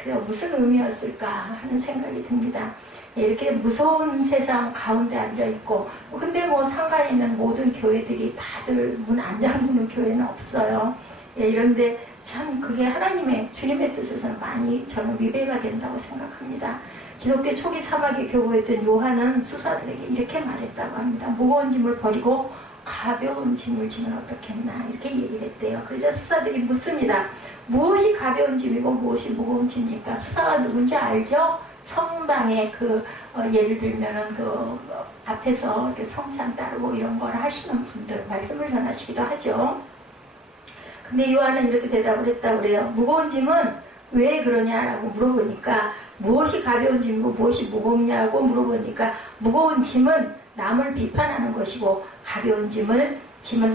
그래서 무슨 의미였을까 하는 생각이 듭니다. 이렇게 무서운 세상 가운데 앉아있고 근데 뭐 상관 있는 모든 교회들이 다들 문 안 잠그는 교회는 없어요. 예, 이런데 참 그게 하나님의 주님의 뜻에서는 많이 저는 위배가 된다고 생각합니다. 기독교 초기 사막에 교구했던 요한은 수사들에게 이렇게 말했다고 합니다. 무거운 짐을 버리고 가벼운 짐을 지면 어떻겠나 이렇게 얘기를 했대요. 그래서 수사들이 묻습니다. 무엇이 가벼운 짐이고 무엇이 무거운 짐입니까? 수사가 누군지 알죠? 성당에 예를 들면은 앞에서 이렇게 성찬 따르고 이런 걸 하시는 분들 말씀을 전하시기도 하죠. 근데 요한은 이렇게 대답을 했다고 그래요. 무거운 짐은 왜 그러냐라고 물어보니까 무엇이 가벼운 짐이고 무엇이 무겁냐고 물어보니까 무거운 짐은 남을 비판하는 것이고 가벼운 짐은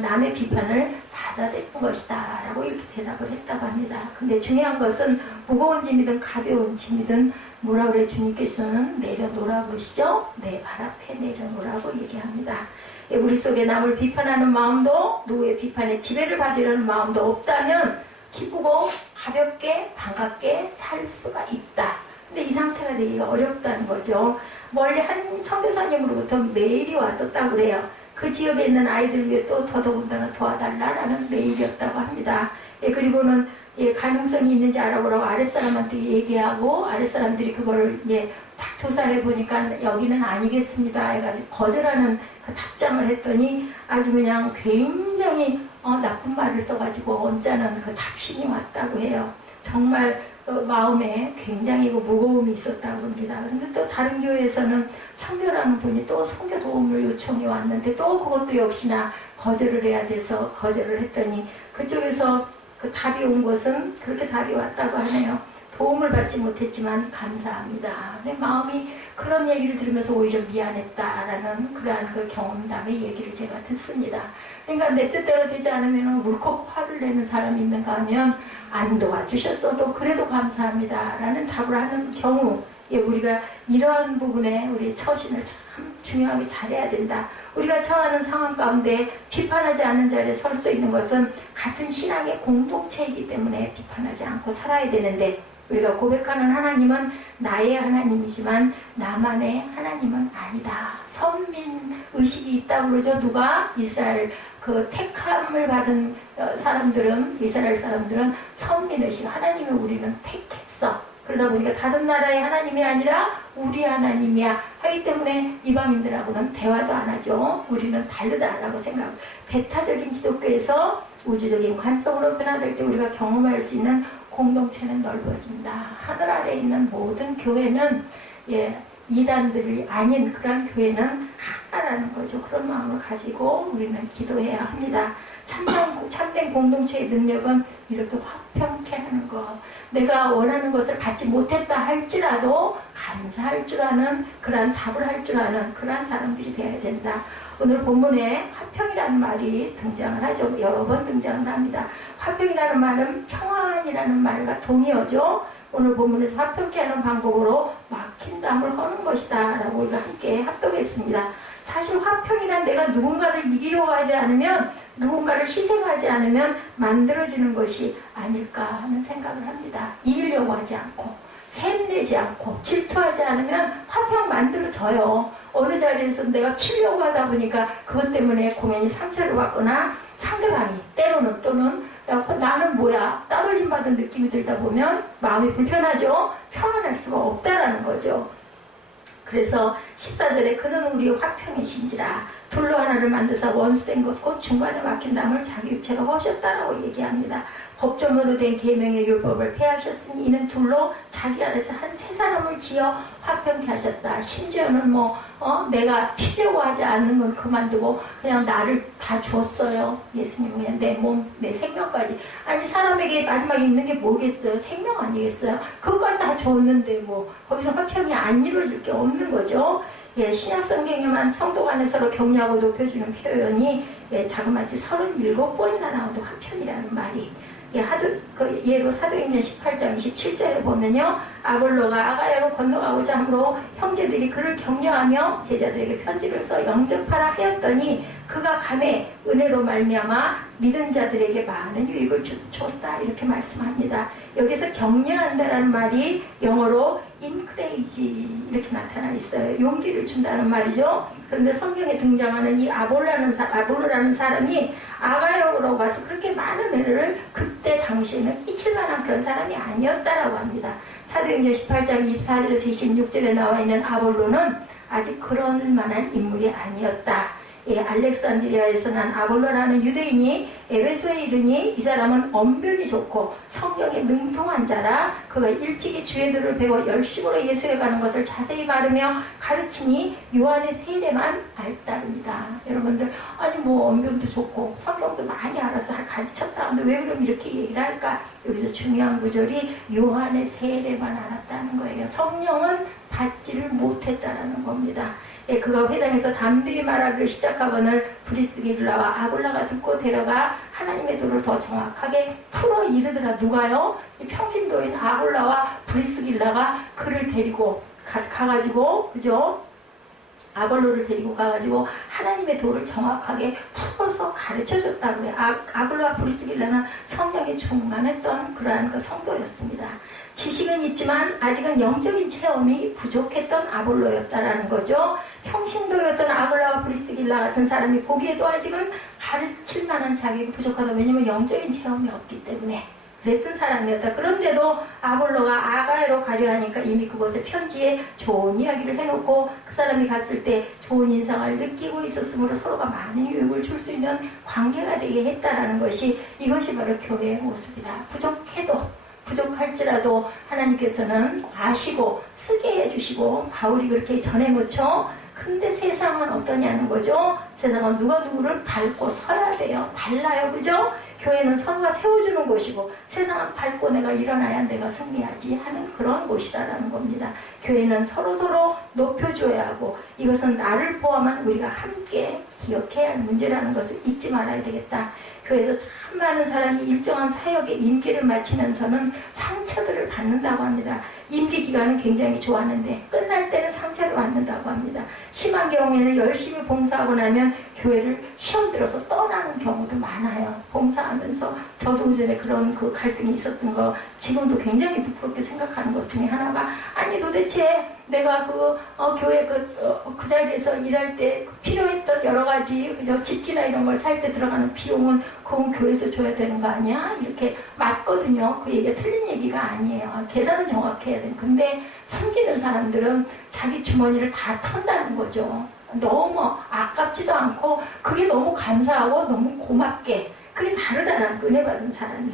남의 비판을 받아들이는 것이다 라고 이렇게 대답을 했다고 합니다. 근데 중요한 것은 무거운 짐이든 가벼운 짐이든 뭐라 그래 주님께서는 내려놓으라고 그러시죠? 내 발 앞에 내려놓으라고 얘기합니다. 우리 속에 남을 비판하는 마음도 누구의 비판에 지배를 받으려는 마음도 없다면 기쁘고 가볍게 반갑게 살 수가 있다. 근데 이 상태가 되기가 어렵다는 거죠. 멀리 한 선교사님으로부터 메일이 왔었다고 그래요. 그 지역에 있는 아이들 위해 또 더더군다나 도와달라라는 메일이었다고 합니다. 그리고는 가능성이 있는지 알아보라고 아랫사람한테 얘기하고 아랫사람들이 그걸 딱 조사를 해보니까 여기는 아니겠습니다 해가지고 거절하는 그 답장을 했더니 아주 그냥 굉장히 나쁜 말을 써가지고 언짢은 그 답신이 왔다고 해요. 정말 마음에 굉장히 무거움이 있었다고 합니다. 그런데 또 다른 교회에서는 성교라는 분이 또 성교 도움을 요청해 왔는데 또 그것도 역시나 거절을 해야 돼서 거절을 했더니 그쪽에서 그 답이 온 것은 그렇게 답이 왔다고 하네요. 도움을 받지 못했지만 감사합니다. 내 마음이 그런 얘기를 들으면서 오히려 미안했다라는 그러한 그 경험담의 얘기를 제가 듣습니다. 그러니까 내 뜻대로 되지 않으면 울컥 화를 내는 사람이 있는가 하면 안 도와주셨어도 그래도 감사합니다라는 답을 하는 경우 우리가 이러한 부분에 우리 처신을 참 중요하게 잘해야 된다. 우리가 처하는 상황 가운데 비판하지 않는 자리에 설 수 있는 것은 같은 신앙의 공동체이기 때문에 비판하지 않고 살아야 되는데 우리가 고백하는 하나님은 나의 하나님이지만 나만의 하나님은 아니다. 선민의식이 있다고 그러죠. 누가? 이스라엘 그 택함을 받은 사람들은 이스라엘 사람들은 선민의식 하나님을 우리는 택했어. 그러다 보니까 다른 나라의 하나님이 아니라 우리 하나님이야 하기 때문에 이방인들하고는 대화도 안 하죠. 우리는 다르다라고 생각. 배타적인 기독교에서 우주적인 관점으로 변화될 때 우리가 경험할 수 있는 공동체는 넓어진다. 하늘 아래에 있는 모든 교회는 이단들이 아닌 그런 교회는 하나라는 거죠. 그런 마음을 가지고 우리는 기도해야 합니다. 참된 공동체의 능력은 이렇게 화평케 하는 것. 내가 원하는 것을 갖지 못했다 할지라도 감사할 줄 아는 그러한 답을 할 줄 아는 그러한 사람들이 되어야 된다. 오늘 본문에 화평이라는 말이 등장을 하죠. 여러 번 등장을 합니다. 화평이라는 말은 평안이라는 말과 동의어죠. 오늘 본문에서 화평케 하는 방법으로 막힌 담을 허는 것이다 라고 우리가 함께 합독했습니다. 사실 화평이란 내가 누군가를 이기려고 하지 않으면 누군가를 희생하지 않으면 만들어지는 것이 아닐까 하는 생각을 합니다. 이기려고 하지 않고 샘내지 않고 질투하지 않으면 화평 만들어져요. 어느 자리에서 내가 치려고 하다 보니까 그것 때문에 공연히 상처를 받거나 상대방이 때로는 또는 나는 뭐야 따돌림 받은 느낌이 들다 보면 마음이 불편하죠. 평안할 수가 없다라는 거죠. 그래서 14절에 그는 우리 화평이신지라 둘로 하나를 만드사 원수된 것 곧 중간에 막힌 담을 자기 육체로 허셨다라고 얘기합니다. 법조문으로 된 계명의 율법을 폐하셨으니 이는 둘로 자기 안에서 한 세 사람을 지어 화평케 하셨다. 심지어는 내가 튀려고 하지 않는 건 그만두고 그냥 나를 다 줬어요. 예수님은 내 몸, 내 생명까지. 아니 사람에게 마지막에 있는 게 뭐겠어요? 생명 아니겠어요? 그것까지 다 줬는데 거기서 화평이 안 이루어질 게 없는 거죠. 예, 신약 성경에만 성도 간에 서로 격려하고 높여주는 표현이 자그마치 37번이나 나오는 화평이라는 말이. 예로 사도행전 18장 27절에 보면요. 아볼로가 아가야로 건너가고자 함으로 형제들이 그를 격려하며 제자들에게 편지를 써 영접하라 하였더니 그가 감에 은혜로 말미암아 믿은 자들에게 많은 유익을 줬다 이렇게 말씀합니다. 여기서 격려한다는 말이 영어로 encourage 이렇게 나타나 있어요. 용기를 준다는 말이죠. 그런데 성경에 등장하는 이 아볼로라는 사람이 아가야로 가서 그렇게 많은 은혜를 그때 당시에는 끼칠 만한 그런 사람이 아니었다라고 합니다. 사도행전 18장 24절에서 26절에 나와 있는 아볼로는 아직 그럴 만한 인물이 아니었다. 알렉산드리아에서 난 아볼로라는 유대인이 에베소에 이르니 이 사람은 언변이 좋고 성경에 능통한 자라 그가 일찍이 주의들을 배워 열심으로 예수에 가는 것을 자세히 말하며 가르치니 요한의 세례만 알따릅니다. 여러분들 아니 언변도 좋고 성경도 많이 알아서 가르쳤다 근데 왜 그럼 이렇게 얘기를 할까? 여기서 중요한 구절이 요한의 세례만 알았다는 거예요. 성령은 받지를 못했다는 겁니다. 그가 회당에서 담대히 말하기를 시작하거늘 브리스길라와 아굴라가 듣고 데려가 하나님의 도를 더 정확하게 풀어 이르더라. 누가요? 평신도인 아굴라와 브리스길라가 그를 데리고 가가지고 그죠? 아볼로를 데리고 가가지고 하나님의 도를 정확하게 풀어서 가르쳐줬다고 해요. 아굴라와 브리스길라는 성령에 충만했던 그러한 그 성도였습니다. 지식은 있지만 아직은 영적인 체험이 부족했던 아볼로였다라는 거죠. 평신도였던 아굴라와 브리스길라 같은 사람이 보기에도 아직은 가르칠 만한 자격이 부족하다. 왜냐면 영적인 체험이 없기 때문에 그랬던 사람이었다. 그런데도 아볼로가 아가야로 가려 하니까 이미 그곳에 편지에 좋은 이야기를 해놓고 그 사람이 갔을 때 좋은 인상을 느끼고 있었으므로 서로가 많은 유익을 줄 수 있는 관계가 되게 했다라는 것이 이것이 바로 교회의 모습이다. 부족할지라도 하나님께서는 아시고 쓰게 해주시고 바울이 그렇게 전해놓죠. 근데 세상은 어떠냐는 거죠. 세상은 누가 누구를 밟고 서야 돼요. 달라요. 그죠? 교회는 서로가 세워주는 곳이고 세상은 밟고 내가 일어나야 내가 승리하지 하는 그런 곳이다라는 겁니다. 교회는 서로서로 높여줘야 하고 이것은 나를 포함한 우리가 함께 기억해야 할 문제라는 것을 잊지 말아야 되겠다. 교회에서 참 많은 사람이 일정한 사역의 임기를 마치면서는 상처들을 받는다고 합니다. 임기 기간은 굉장히 좋았는데 끝날 때는 상처를 받는다고 합니다. 심한 경우에는 열심히 봉사하고 나면 교회를 시험 들어서 떠나는 경우도 많아요. 봉사하면서 저도 전에 그런 그 갈등이 있었던 거 지금도 굉장히 부끄럽게 생각하는 것 중에 하나가 아니 도대체 내가 교회 그 자리에서 일할 때 필요했던 여러 가지 집기나 이런 걸 살 때 들어가는 비용은 그건 교회에서 줘야 되는 거 아니야? 이렇게 맞거든요. 그 얘기가 틀린 얘기가 아니에요. 계산은 정확해야 돼. 근데 섬기는 사람들은 자기 주머니를 다 턴다는 거죠. 너무 아깝지도 않고 그게 너무 감사하고 너무 고맙게 그게 다르다는 은혜 받은 사람이.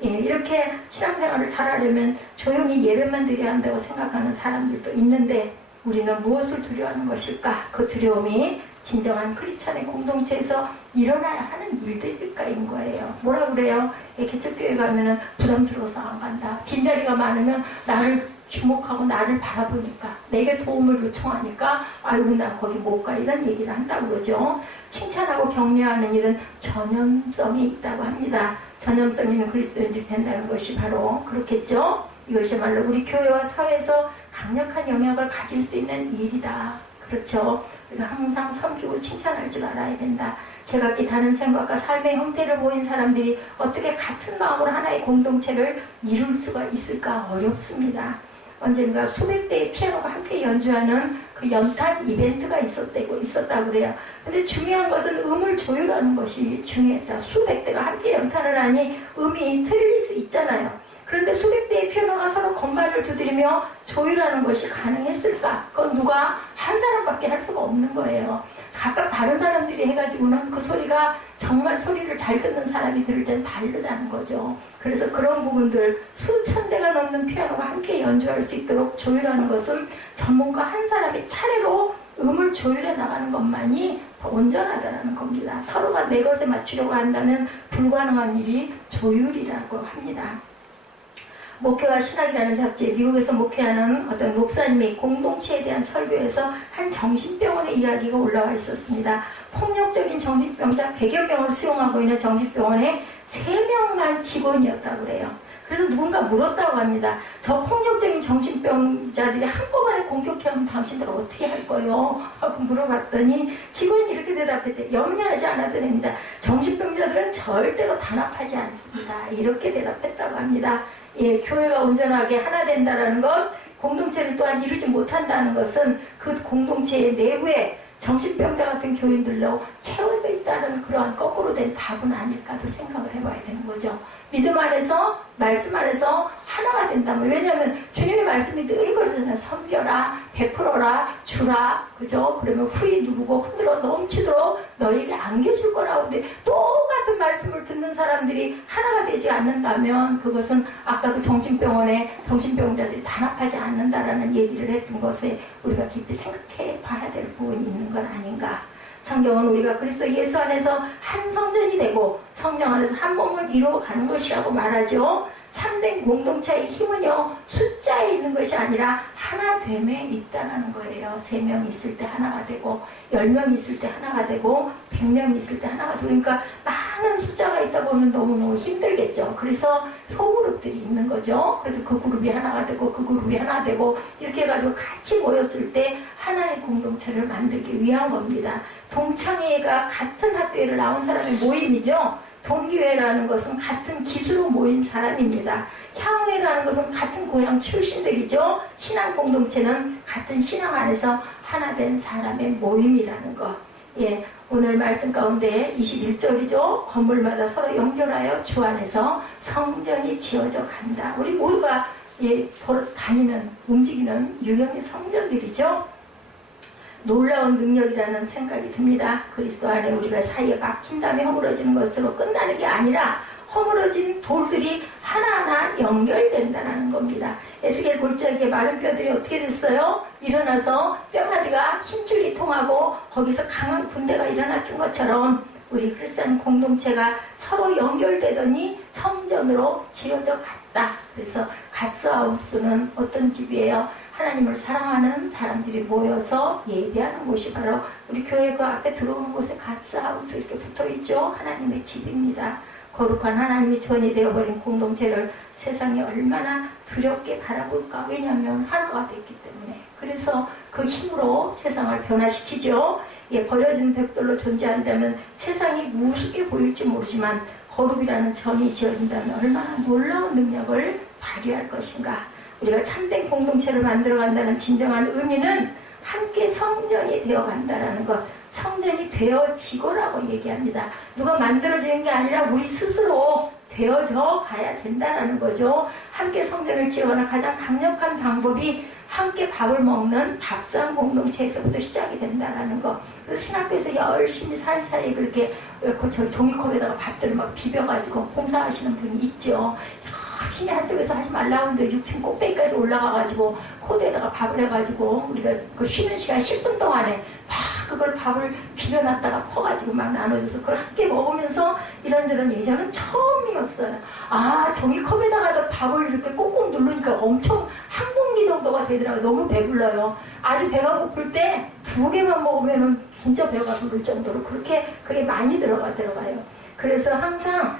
이렇게 신앙생활을 잘하려면 조용히 예배만 드려야 한다고 생각하는 사람들도 있는데 우리는 무엇을 두려워하는 것일까? 그 두려움이 진정한 크리스찬의 공동체에서 일어나야 하는 일들일까인 거예요. 뭐라 그래요? 개척교회 가면은 부담스러워서 안 간다. 빈자리가 많으면 나를 주목하고 나를 바라보니까 내게 도움을 요청하니까 아이고 나 거기 못 가 이런 얘기를 한다고 그러죠. 칭찬하고 격려하는 일은 전염성이 있다고 합니다. 전염성 있는 그리스도인들이 된다는 것이 바로 그렇겠죠. 이것이야말로 우리 교회와 사회에서 강력한 영향을 가질 수 있는 일이다. 그렇죠. 우리가 항상 섬기고 칭찬할 줄 알아야 된다. 제각기 다른 생각과 삶의 형태를 보인 사람들이 어떻게 같은 마음으로 하나의 공동체를 이룰 수가 있을까 어렵습니다. 언젠가 수백 대의 피아노가 함께 연주하는 그 연탄 이벤트가 있었다고 그래요. 근데 중요한 것은 음을 조율하는 것이 중요했다. 수백 대가 함께 연탄을 하니 음이 틀릴 수 있잖아요. 그런데 수백 대의 피아노가 서로 건반을 두드리며 조율하는 것이 가능했을까? 그건 누가 한 사람밖에 할 수가 없는 거예요. 각각 다른 사람들이 해가지고는 그 소리가 정말 소리를 잘 듣는 사람이 들을 땐 다르다는 거죠. 그래서 그런 부분들 수천 대가 넘는 피아노가 함께 연주할 수 있도록 조율하는 것은 전문가 한 사람이 차례로 음을 조율해 나가는 것만이 더 온전하다는 겁니다. 서로가 내 것에 맞추려고 한다면 불가능한 일이 조율이라고 합니다. 목회와 신학이라는 잡지에 미국에서 목회하는 어떤 목사님이 공동체에 대한 설교에서 한 정신병원의 이야기가 올라와 있었습니다. 폭력적인 정신병자 100여 명을 수용하고 있는 정신병원에 3명만 직원이었다고 그래요. 그래서 누군가 물었다고 합니다. 저 폭력적인 정신병자들이 한꺼번에 공격하면 당신들 어떻게 할 거예요? 하고 물어봤더니 직원이 이렇게 대답했대. 염려하지 않아도 됩니다. 정신병자들은 절대로 단합하지 않습니다. 이렇게 대답했다고 합니다. 예, 교회가 온전하게 하나 된다는 것, 공동체를 또한 이루지 못한다는 것은 그 공동체의 내부에 정신병자 같은 교인들로 채워져 있다는 그러한 거꾸로 된 답은 아닐까도 생각을 해봐야 되는 거죠. 믿음 안에서, 말씀 안에서 하나가 된다면, 왜냐하면 주님의 말씀이 늘 그러잖아요. 섬겨라, 베풀어라, 주라, 그죠? 그러면 후이 누르고 흔들어 넘치도록 너에게 안겨줄 거라고. 근데 똑같은 말씀을 듣는 사람들이 하나가 되지 않는다면 그것은 아까 그 정신병원에 정신병자들이 단합하지 않는다라는 얘기를 했던 것에 우리가 깊이 생각해 봐야 될 부분이 있는 건 아닌가. 성경은 우리가 그리스도 예수 안에서 한 성전이 되고 성령 안에서 한 몸을 이루어가는 것이라고 말하죠. 참된 공동체의 힘은요, 숫자에 있는 것이 아니라 하나됨에 있다는 거예요. 3명 있을 때 하나가 되고 10명 있을 때 하나가 되고 100명 있을 때 하나가 되고, 그러니까 많은 숫자가 있다 보면 너무너무 힘들겠죠. 그래서 소그룹들이 있는 거죠. 그래서 그 그룹이 하나가 되고 그 그룹이 하나 되고 이렇게 해가지고 같이 모였을 때 하나의 공동체를 만들기 위한 겁니다. 동창회가 같은 학교를 나온 사람의 모임이죠. 동기회라는 것은 같은 기수로 모인 사람입니다. 향회라는 것은 같은 고향 출신들이죠. 신앙 공동체는 같은 신앙 안에서 하나 된 사람의 모임이라는 것. 예, 오늘 말씀 가운데 21절이죠. 건물마다 서로 연결하여 주 안에서 성전이 지어져 간다. 우리 모두가 다니는, 움직이는 유형의 성전들이죠. 놀라운 능력이라는 생각이 듭니다. 그리스도 안에 우리가 사이에 막힌 다음에 허물어지는 것으로 끝나는 게 아니라 허물어진 돌들이 하나하나 연결된다는 겁니다. 에스겔 골짜기에 마른 뼈들이 어떻게 됐어요? 일어나서 뼈마디가 힘줄이 통하고 거기서 강한 군대가 일어났던 것처럼 우리 크리스찬 공동체가 서로 연결되더니 성전으로 지어져 갔다. 그래서 갓스하우스는 어떤 집이에요? 하나님을 사랑하는 사람들이 모여서 예배하는 곳이 바로 우리 교회 그 앞에 들어오는 곳에 갓스하우스 이렇게 붙어있죠. 하나님의 집입니다. 거룩한 하나님이 전이 되어버린 공동체를 세상이 얼마나 두렵게 바라볼까. 왜냐하면 하나가 됐기 때문에. 그래서 그 힘으로 세상을 변화시키죠. 버려진 벽돌로 존재한다면 세상이 무섭게 보일지 모르지만 거룩이라는 전이 지어진다면 얼마나 놀라운 능력을 발휘할 것인가. 우리가 참된 공동체를 만들어간다는 진정한 의미는 함께 성전이 되어간다는 것, 성전이 되어지고라고 얘기합니다. 누가 만들어지는 게 아니라 우리 스스로 되어져 가야 된다는 거죠. 함께 성전을 지어가는 가장 강력한 방법이 함께 밥을 먹는 밥상 공동체에서부터 시작이 된다는 거. 그래서 신학교에서 열심히 사이사이 그렇게 종이컵에다가 밥들을 막 비벼가지고 봉사하시는 분이 있죠. 열심히 한쪽에서 하지 말라고 하는데 6층 꼭대기까지 올라가가지고 코드에다가 밥을 해가지고 우리가 그 쉬는 시간 10분 동안에 막 그걸 밥을 비벼놨다가 퍼가지고 막 나눠줘서 그걸 함께 먹으면서 이런저런 예전은 처음이었어요. 아, 종이컵에다가 밥을 이렇게 꾹꾹 누르니까 엄청 한 공기 정도가 되더라고요. 너무 배불러요. 아주 배가 고플 때 2개만 먹으면은 진짜 배가 부를 정도로 그렇게 그게 많이 들어가요. 그래서 항상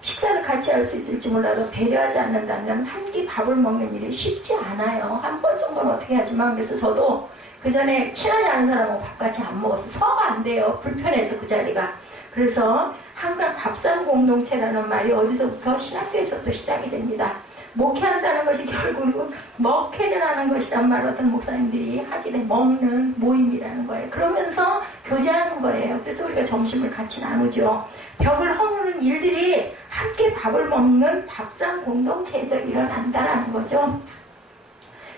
식사를 같이 할 수 있을지 몰라도 배려하지 않는다면 한 끼 밥을 먹는 일이 쉽지 않아요. 한 번 정도는 어떻게 하지만. 그래서 저도 그 전에 친하지 않은 사람하고 밥 같이 안 먹어서 소화가 안 돼요. 불편해서 그 자리가. 그래서 항상 밥상 공동체라는 말이 어디서부터? 신학교에서부터 시작이 됩니다. 목회한다는 것이 결국은 먹회를 하는 것이란 말 어떤 목사님들이 하길래 먹는 모임이라는 거예요. 그러면서 교제하는 거예요. 그래서 우리가 점심을 같이 나누죠. 벽을 허무는 일들이 함께 밥을 먹는 밥상 공동체에서 일어난다는 거죠.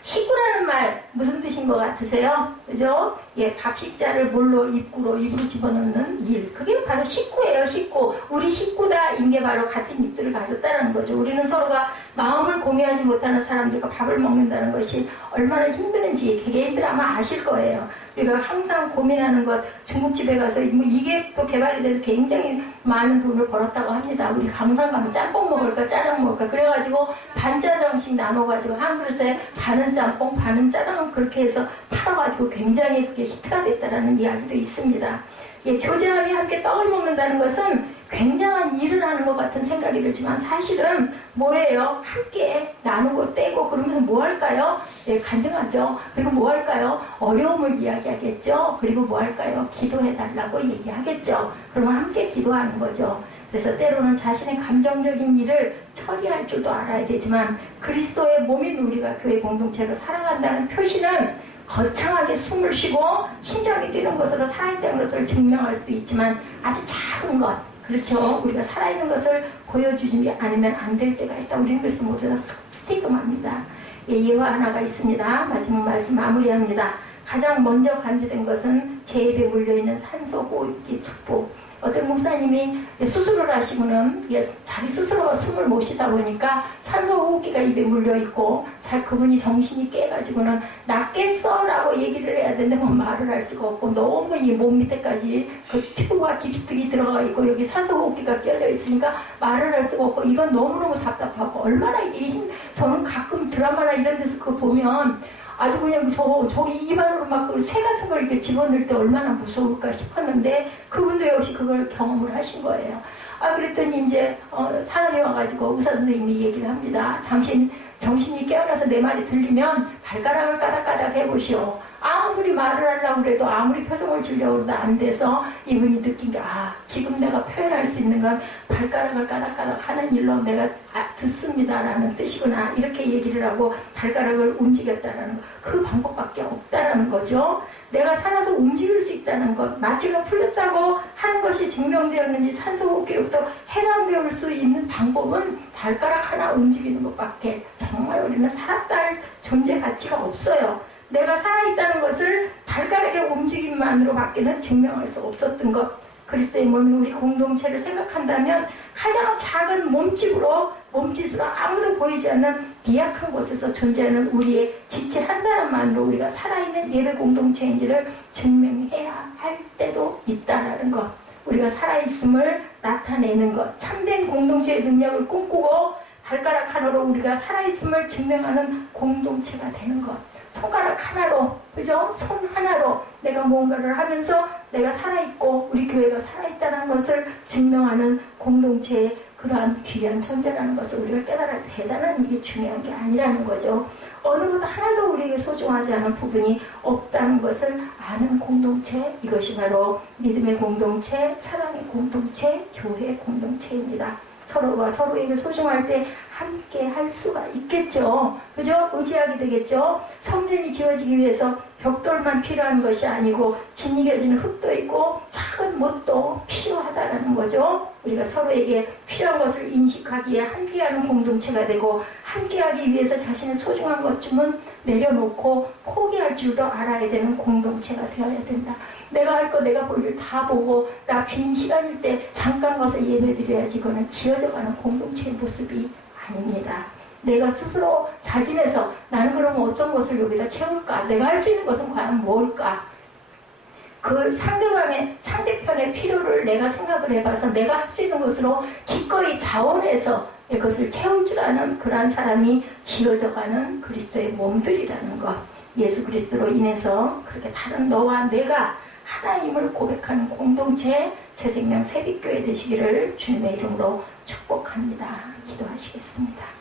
식구라는 말 무슨 뜻인 것 같으세요? 그죠? 예, 밥식자를 물로 입으로 집어넣는 일. 그게 바로 식구예요, 식구. 우리 식구다인 게 바로 같은 입술을 가졌다는 거죠. 우리는 서로가 마음을 공유하지 못하는 사람들과 밥을 먹는다는 것이 얼마나 힘드는지 개개인들 아마 아실 거예요. 우리가 항상 고민하는 것, 중국집에 가서 뭐 이게 또 개발이 돼서 굉장히 많은 돈을 벌었다고 합니다. 우리 강산 가면 짬뽕 먹을까 짜장 먹을까 그래가지고 반짜장씩 나눠가지고 한 그릇에 반은 짬뽕 반은 짜장 그렇게 해서 팔아가지고 굉장히 그게 히트가 됐다라는 이야기도 있습니다. 예, 교제함이 함께 떡을 먹는다는 것은 굉장한 일을 하는 것 같은 생각이 들지만 사실은 뭐예요? 함께 나누고 떼고 그러면서 뭐 할까요? 예, 간증하죠. 그리고 뭐 할까요? 어려움을 이야기하겠죠. 그리고 뭐 할까요? 기도해달라고 얘기하겠죠. 그러면 함께 기도하는 거죠. 그래서 때로는 자신의 감정적인 일을 처리할 줄도 알아야 되지만 그리스도의 몸인 우리가 교회 공동체로 살아간다는 표시는 거창하게 숨을 쉬고 심장이 뛰는 것으로 살아있다는 것을 증명할 수도 있지만 아주 작은 것, 그렇죠. 우리가 살아있는 것을 보여주지 않으면 안 될 때가 있다. 우리는 그래서 모두 다 스티그마입니다. 예, 예화 하나가 있습니다. 마지막 말씀 마무리합니다. 가장 먼저 간주된 것은 제 입에 물려있는 산소호흡기 축복. 어떤 목사님이 수술을 하시고는 자기 스스로가 숨을 못 쉬다 보니까 산소호흡기가 입에 물려있고 그분이 정신이 깨가지고는 낫겠어 라고 얘기를 해야 되는데 뭐 말을 할 수가 없고 너무 이 몸 밑에까지 그 튜브와 깁스틱이 들어가 있고 여기 산소호흡기가 끼어져 있으니까 말을 할 수가 없고 이건 너무너무 답답하고 얼마나 이게 저는 가끔 드라마나 이런 데서 그거 보면 아주 그냥 저기 입안으로 막 쇠 같은 걸 이렇게 집어넣을 때 얼마나 무서울까 싶었는데 그분도 역시 그걸 경험을 하신 거예요. 그랬더니 이제 사람이 와가지고 의사 선생님이 얘기를 합니다. 당신 정신이 깨어나서 내 말이 들리면 발가락을 까닥까닥 해보시오. 아무리 말을 하려고 그래도 아무리 표정을 지으려고 해도 안 돼서 이분이 느낀 게 지금 내가 표현할 수 있는 건 발가락을 까닥까닥 하는 일로 내가 듣습니다라는 뜻이구나 이렇게 얘기를 하고 발가락을 움직였다라는 그 방법밖에 없다라는 거죠. 내가 살아서 움직일 수 있다는 것, 마취가 풀렸다고 하는 것이 증명되었는지 산소호흡기로부터 해방되올 수 있는 방법은 발가락 하나 움직이는 것밖에 정말 우리는 살았다 할 존재 가치가 없어요. 내가 살아있다는 것을 발가락의 움직임만으로 밖에는 증명할 수 없었던 것. 그리스도의 몸인 우리 공동체를 생각한다면 가장 작은 몸짓으로 아무도 보이지 않는 미약한 곳에서 존재하는 우리의 지체 한 사람만으로 우리가 살아있는 예배 공동체인지를 증명해야 할 때도 있다라는 것. 우리가 살아있음을 나타내는 것. 참된 공동체의 능력을 꿈꾸고 발가락 하나로 우리가 살아있음을 증명하는 공동체가 되는 것. 손가락 하나로, 그죠? 손 하나로 내가 무언가를 하면서 내가 살아있고 우리 교회가 살아있다는 것을 증명하는 공동체의 그러한 귀한 존재라는 것을 우리가 깨달을 대단한 일이 중요한 게 아니라는 거죠. 어느 것 하나도 우리에게 소중하지 않은 부분이 없다는 것을 아는 공동체, 이것이 바로 믿음의 공동체, 사랑의 공동체, 교회의 공동체입니다. 서로가 서로에게 소중할 때 함께 할 수가 있겠죠. 그죠? 의지하게 되겠죠. 성전이 지어지기 위해서 벽돌만 필요한 것이 아니고 짓이겨지는 흙도 있고 작은 못도 필요하다는 거죠. 우리가 서로에게 필요한 것을 인식하기에 함께하는 공동체가 되고 함께하기 위해서 자신의 소중한 것쯤은 내려놓고 포기할 줄도 알아야 되는 공동체가 되어야 된다. 내가 할 거 내가 볼 일 다 보고 나 빈 시간일 때 잠깐 가서 예배드려야지 이거는 지어져가는 공동체의 모습이 아닙니다. 내가 스스로 자진해서 나는 그러면 어떤 것을 여기다 채울까? 내가 할 수 있는 것은 과연 뭘까? 그 상대편의 필요를 내가 생각을 해봐서 내가 할 수 있는 것으로 기꺼이 자원해서 그것을 채울 줄 아는 그러한 사람이 지어져가는 그리스도의 몸들이라는 것. 예수 그리스도로 인해서 그렇게 다른 너와 내가 하나님을 고백하는 공동체 새생명 새빛교회 되시기를 주님의 이름으로 축복합니다. 기도하시겠습니다.